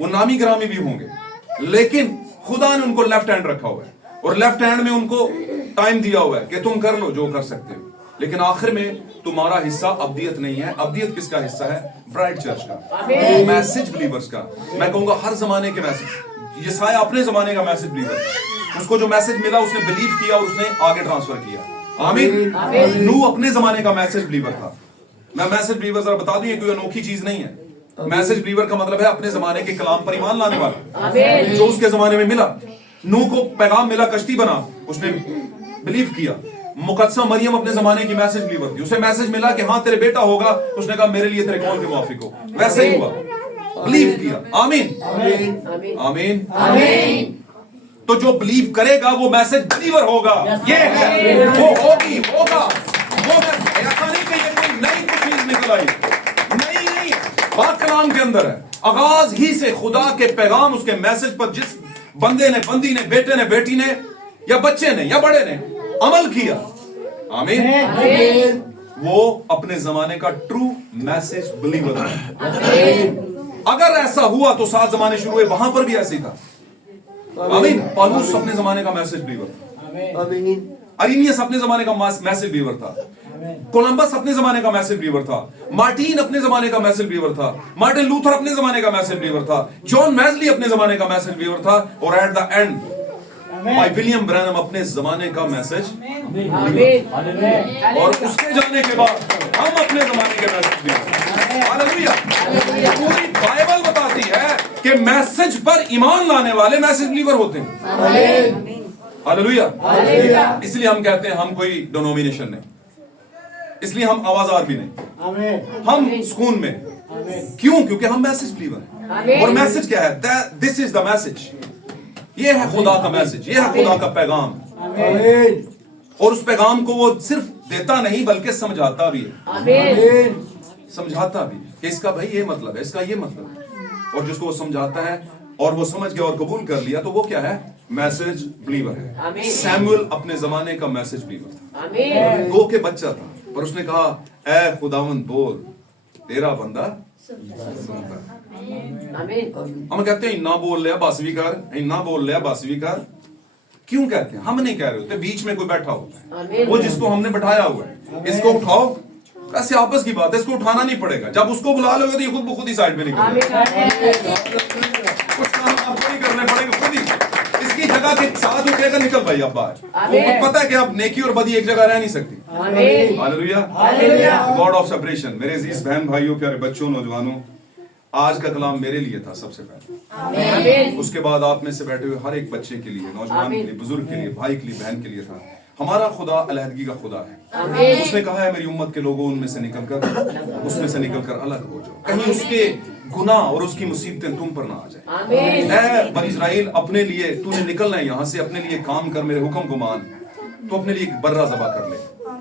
वो नामी ग्रामी भी होंगे, लेकिन खुदा ने उनको लेफ्ट हैंड रखा हुआ है और लेफ्ट हैंड में उनको टाइम दिया हुआ है कि तुम कर लो जो कर सकते हो, लेकिन आखिर में तुम्हारा हिस्सा अब्दियत नहीं है। अब्दियत किसका हिस्सा है? ब्राइट चर्च का, मैसेज बिलीवर्स का। मैं कहूंगा हर जमाने के मैसेज, यसाया अपने जमाने का मैसेज बिलीवर, उसको जो मैसेज मिला उसने बिलीव किया और उसने आगे ट्रांसफर किया। आमीन। नूह अपने जमाने का मैसेज बिलीवर था। मैं मैसेज बिलीवर जरा बता दूं, ये कोई अनोखी चीज नहीं है। मैसेज बिलीवर का मतलब है अपने जमाने के कलाम पर ईमान लाने वाला, जो उसके जमाने में मिला। नूह को पैगाम मिला, कश्ती बना, उसने बिलीव किया। मुकद्दसा मरियम अपने जमाने की मैसेज बिलीवर थी, उसे मैसेज मिला कि हाँ तेरे बेटा होगा, उसने कहा मेरे लिए तेरे कौल के मुआफिक हो, वैसे ही हुआ, बिलीव किया। आमीन आमीन आमीन। तो जो बिलीव करेगा वो मैसेज बिलीवर होगा, ये है, वो होगी, होगा वो मैसेज। ऐसा नहीं कि ये कोई नई चीज निकल आई, नहीं, पाक कलाम के अंदर है। आगाज ही से खुदा के पैगाम, उसके मैसेज पर जिस बंदे ने, बंदी ने, बेटे ने, बेटी ने, या बच्चे ने या बड़े ने अमल किया, आमीन, वो अपने जमाने का ट्रू मैसेज बिलीवर है। अगर ऐसा हुआ तो 7 जमाने शुरू हुए, वहां पर भी ऐसे ही था। आमीन। पौलुस अपने जमाने का मैसेज बिलीवर था, अरीनियस अपने जमाने का मैसेज बिलीवर था, कोलंबस अपने जमाने का मैसेज बिलीवर था, मार्टिन अपने जमाने का मैसेज बिलीवर था, मार्टिन लूथर अपने जमाने का मैसेज बिलीवर था, जॉन मैजली अपने जमाने का मैसेज बिलीवर था, और एट द एंड भाई विलियम ब्रैनम अपने जमाने का मैसेज, और उसके जाने के बाद हम अपने जमाने के मैसेज बिलीवर। हालेलुया। पूरी बाइबल बताती है कि मैसेज पर ईमान लाने वाले मैसेज बिलीवर होते हैं। हालेलुया। इसलिए हम कहते हैं हम कोई डिनोमिनेशन नहीं, इसलिए हम आवाजार भी नहीं, हम सुकून में। क्यों? क्योंकि हम मैसेज बिलीवर हैं। और मैसेज क्या है? दिस इज द मैसेज, ये है खुदा का मैसेज, ये है खुदा का पैगाम। और उस पैगाम को वो सिर्फ देता नहीं बल्कि समझाता भी है, समझाता भी कि इसका भाई ये मतलब है, इसका ये मतलब है। और जिसको वो समझाता है और वो समझ गया और कबूल कर लिया, तो वो क्या है? मैसेज बिलीवर है। सैमुअल अपने जमाने का मैसेज बिलीवर था, गो के बच्चा था, पर उसने कहा ऐ खुदावंद बोल, तेरा बंदा सुनता। हम कहते हैं इन्ना बोल लिया बस भी कर, इन्ना बोल लिया बस भी कर। क्यों कहते हैं? हम नहीं कह रहे होते, बीच में कोई बैठा होता है, वो जिसको हमने बैठाया हुआ है, इसको उठाओ, ऐसे आपस की बात है, इसको उठाना नहीं पड़ेगा। जब उसको बुला लोगे तो ये खुद ब खुद ही साइड में निकल, कुछ काम आपको नहीं करने पड़ेंगे, खुद ही इसकी जगह के साथ उठेगा, निकल भाई अब बाहर। पता है कि अब नेकी और बदी एक जगह रह नहीं सकती। हालेलुया। God of separation. मेरे अजीज बहन भाइयों, प्यारे बच्चों, नौजवानों, आज का कलाम मेरे लिए था सबसे पहले, उसके बाद आप में से बैठे हुए हर एक बच्चे के लिए, नौजवान के लिए, बुजुर्ग के लिए, भाई के लिए, बहन के लिए था। हमारा खुदा अलहदगी का खुदा है। उसने कहा है मेरी उम्मत के लोगों, उनमें से निकलकर, उसमें से निकलकर अलग हो जाओ, कहीं उसके गुनाह और उसकी मुसीबतें तुम पर ना आ जाए। ऐ बनी इस्राएल, अपने लिए तूने निकलना है यहाँ से, अपने लिए काम कर, मेरे हुक्म को मान। तो अपने लिए एक बर्रा ज़बा कर ले,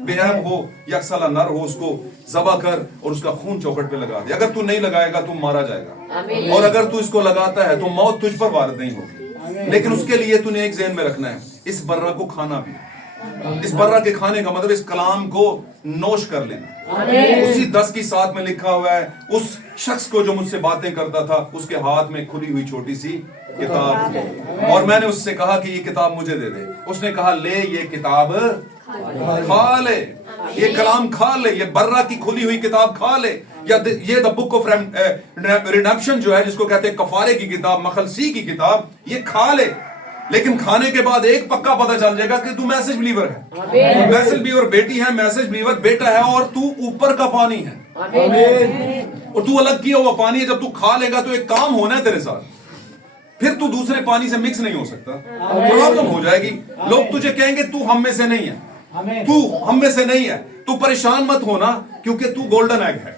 बेहब हो या साला नर हो, उसको ज़बा कर और उसका खून चौखट पे लगा दे। अगर तू नहीं लगाएगा तू मारा जाएगा, और अगर तू इसको लगाता है तो मौत तुझ पर वारिद नहीं होगी। लेकिन उसके लिए तूने एक ज़हन में रखना है, इस बर्रा को खाना भी। इस बर्रा के खाने का मतलब इस कलाम को नोश कर लेना। उसी 10 की 7 में लिखा हुआ है, उस शख्स को जो मुझसे बातें करता था, उसके हाथ में खुली हुई छोटी सी किताब, और मैंने उससे कहा कि ये किताब मुझे दे दे। उसने कहा ले ये किताब खा ले, ये कलाम खा ले, ये बर्रा की खुली हुई किताब खा ले, या ये द बुक ऑफ रिडेम्पशन जो है, जिसको कहते हैं कफारे की किताब, मखलसी की किताब, ये खा ले। लेकिन खाने के बाद एक पक्का पता चल जाएगा कि तू मैसेज बिलीवर है, मैसेज बिलीवर बेटी है, मैसेज बिलीवर बेटा है, और तू ऊपर का पानी है, और तू अलग किया हुआ पानी है। जब तू खा लेगा तो एक काम होना है तेरे साथ, फिर तू दूसरे पानी से मिक्स नहीं हो सकता, प्रॉब्लम हो जाएगी। लोग तुझे कहेंगे तू हम में से नहीं है, तू हम में से नहीं है। तू परेशान मत होना, क्योंकि तू गोल्डन एग है।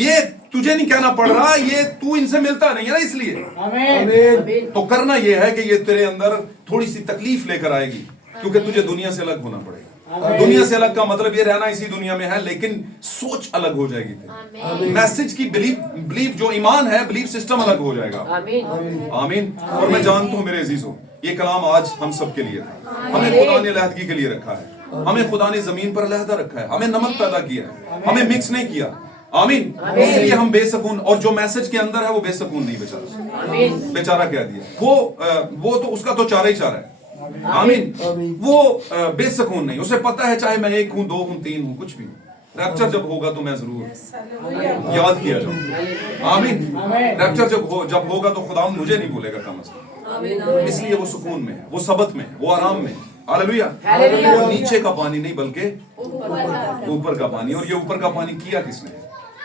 ये तुझे नहीं कहना पड़ रहा, ये तू इनसे मिलता नहीं है ना, इसलिए तो करना ये है कि ये तेरे अंदर थोड़ी सी तकलीफ लेकर आएगी, क्योंकि तुझे दुनिया से अलग होना पड़ेगा। दुनिया से अलग का मतलब ये रहना इसी दुनिया में है, लेकिन सोच अलग हो जाएगी तेरी। मैसेज की बिलीफ जो ईमान है, बिलीफ सिस्टम अलग हो जाएगा। आमीन। और मैं जानता हूं मेरे अजीजों, ये कलाम आज हम सब के लिए था। हमें खुदा ने अलहदगी के लिए रखा है, हमें खुदा ने जमीन पर अलहदा रखा है, हमें नमक पैदा किया है, हमें मिक्स नहीं किया। आमीन। इसलिए हम बेसकून, और जो मैसेज के अंदर है वो बेसकून नहीं बेचारा, बेचारा कह दिया वो तो उसका तो चारा ही चारा है। आमीन। वो बेसकून नहीं, उसे पता है चाहे मैं 1 हूं, 2 हूं, 3 हूं, कुछ भी, रैप्चर जब होगा तो मैं जरूर याद किया जाऊंगा। आमीन। रैप्चर जब होगा तो खुदा मुझे नहीं भूलेगा कम से कम। इसलिए वो सुकून में है, वो सबत में है, वो आराम में है। हालेलुया। वो नीचे का पानी नहीं बल्कि ऊपर का पानी। और ये ऊपर का पानी किया किसने?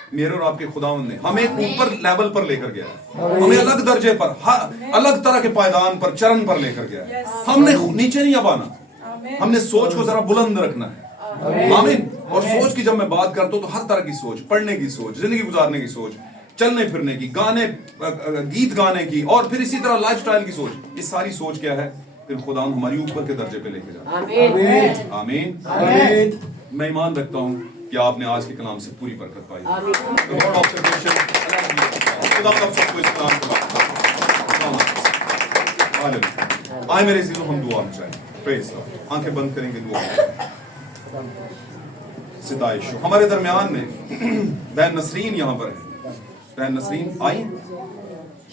मेरे और आपके खुदावंद ने हमें ऊपर लेवल पर लेकर गया, हमें अलग दर्जे पर, अलग तरह के पायदान पर, चरण पर लेकर गया। हमने नीचे नहीं अब आना, ہم نے سوچ کو ذرا بلند رکھنا ہے. آمین. اور سوچ کی جب میں بات کرتا ہوں تو ہر طرح کی سوچ, پڑھنے کی سوچ, زندگی گزارنے کی سوچ, چلنے پھرنے کی, گیت گانے کی, اور پھر اسی طرح لائف سٹائل کی سوچ. یہ ساری سوچ کیا ہے؟ پھر خدا ہماری اوپر کے درجے پہ لے کے جاتا ہے. آمین. میں ایمان رکھتا ہوں کہ آپ نے آج کے کلام سے پوری برکت پائی. خدا آپ سب کو اس کلام کو آئے میرے عزیزوں, ہم دعا میں جائیں. پریز گاڈ. آنکھیں بند کریں گے, دعا میں ستائش ہو. ہمارے درمیان میں بہن نسرین یہاں پر ہے. بہن نسرین آئی.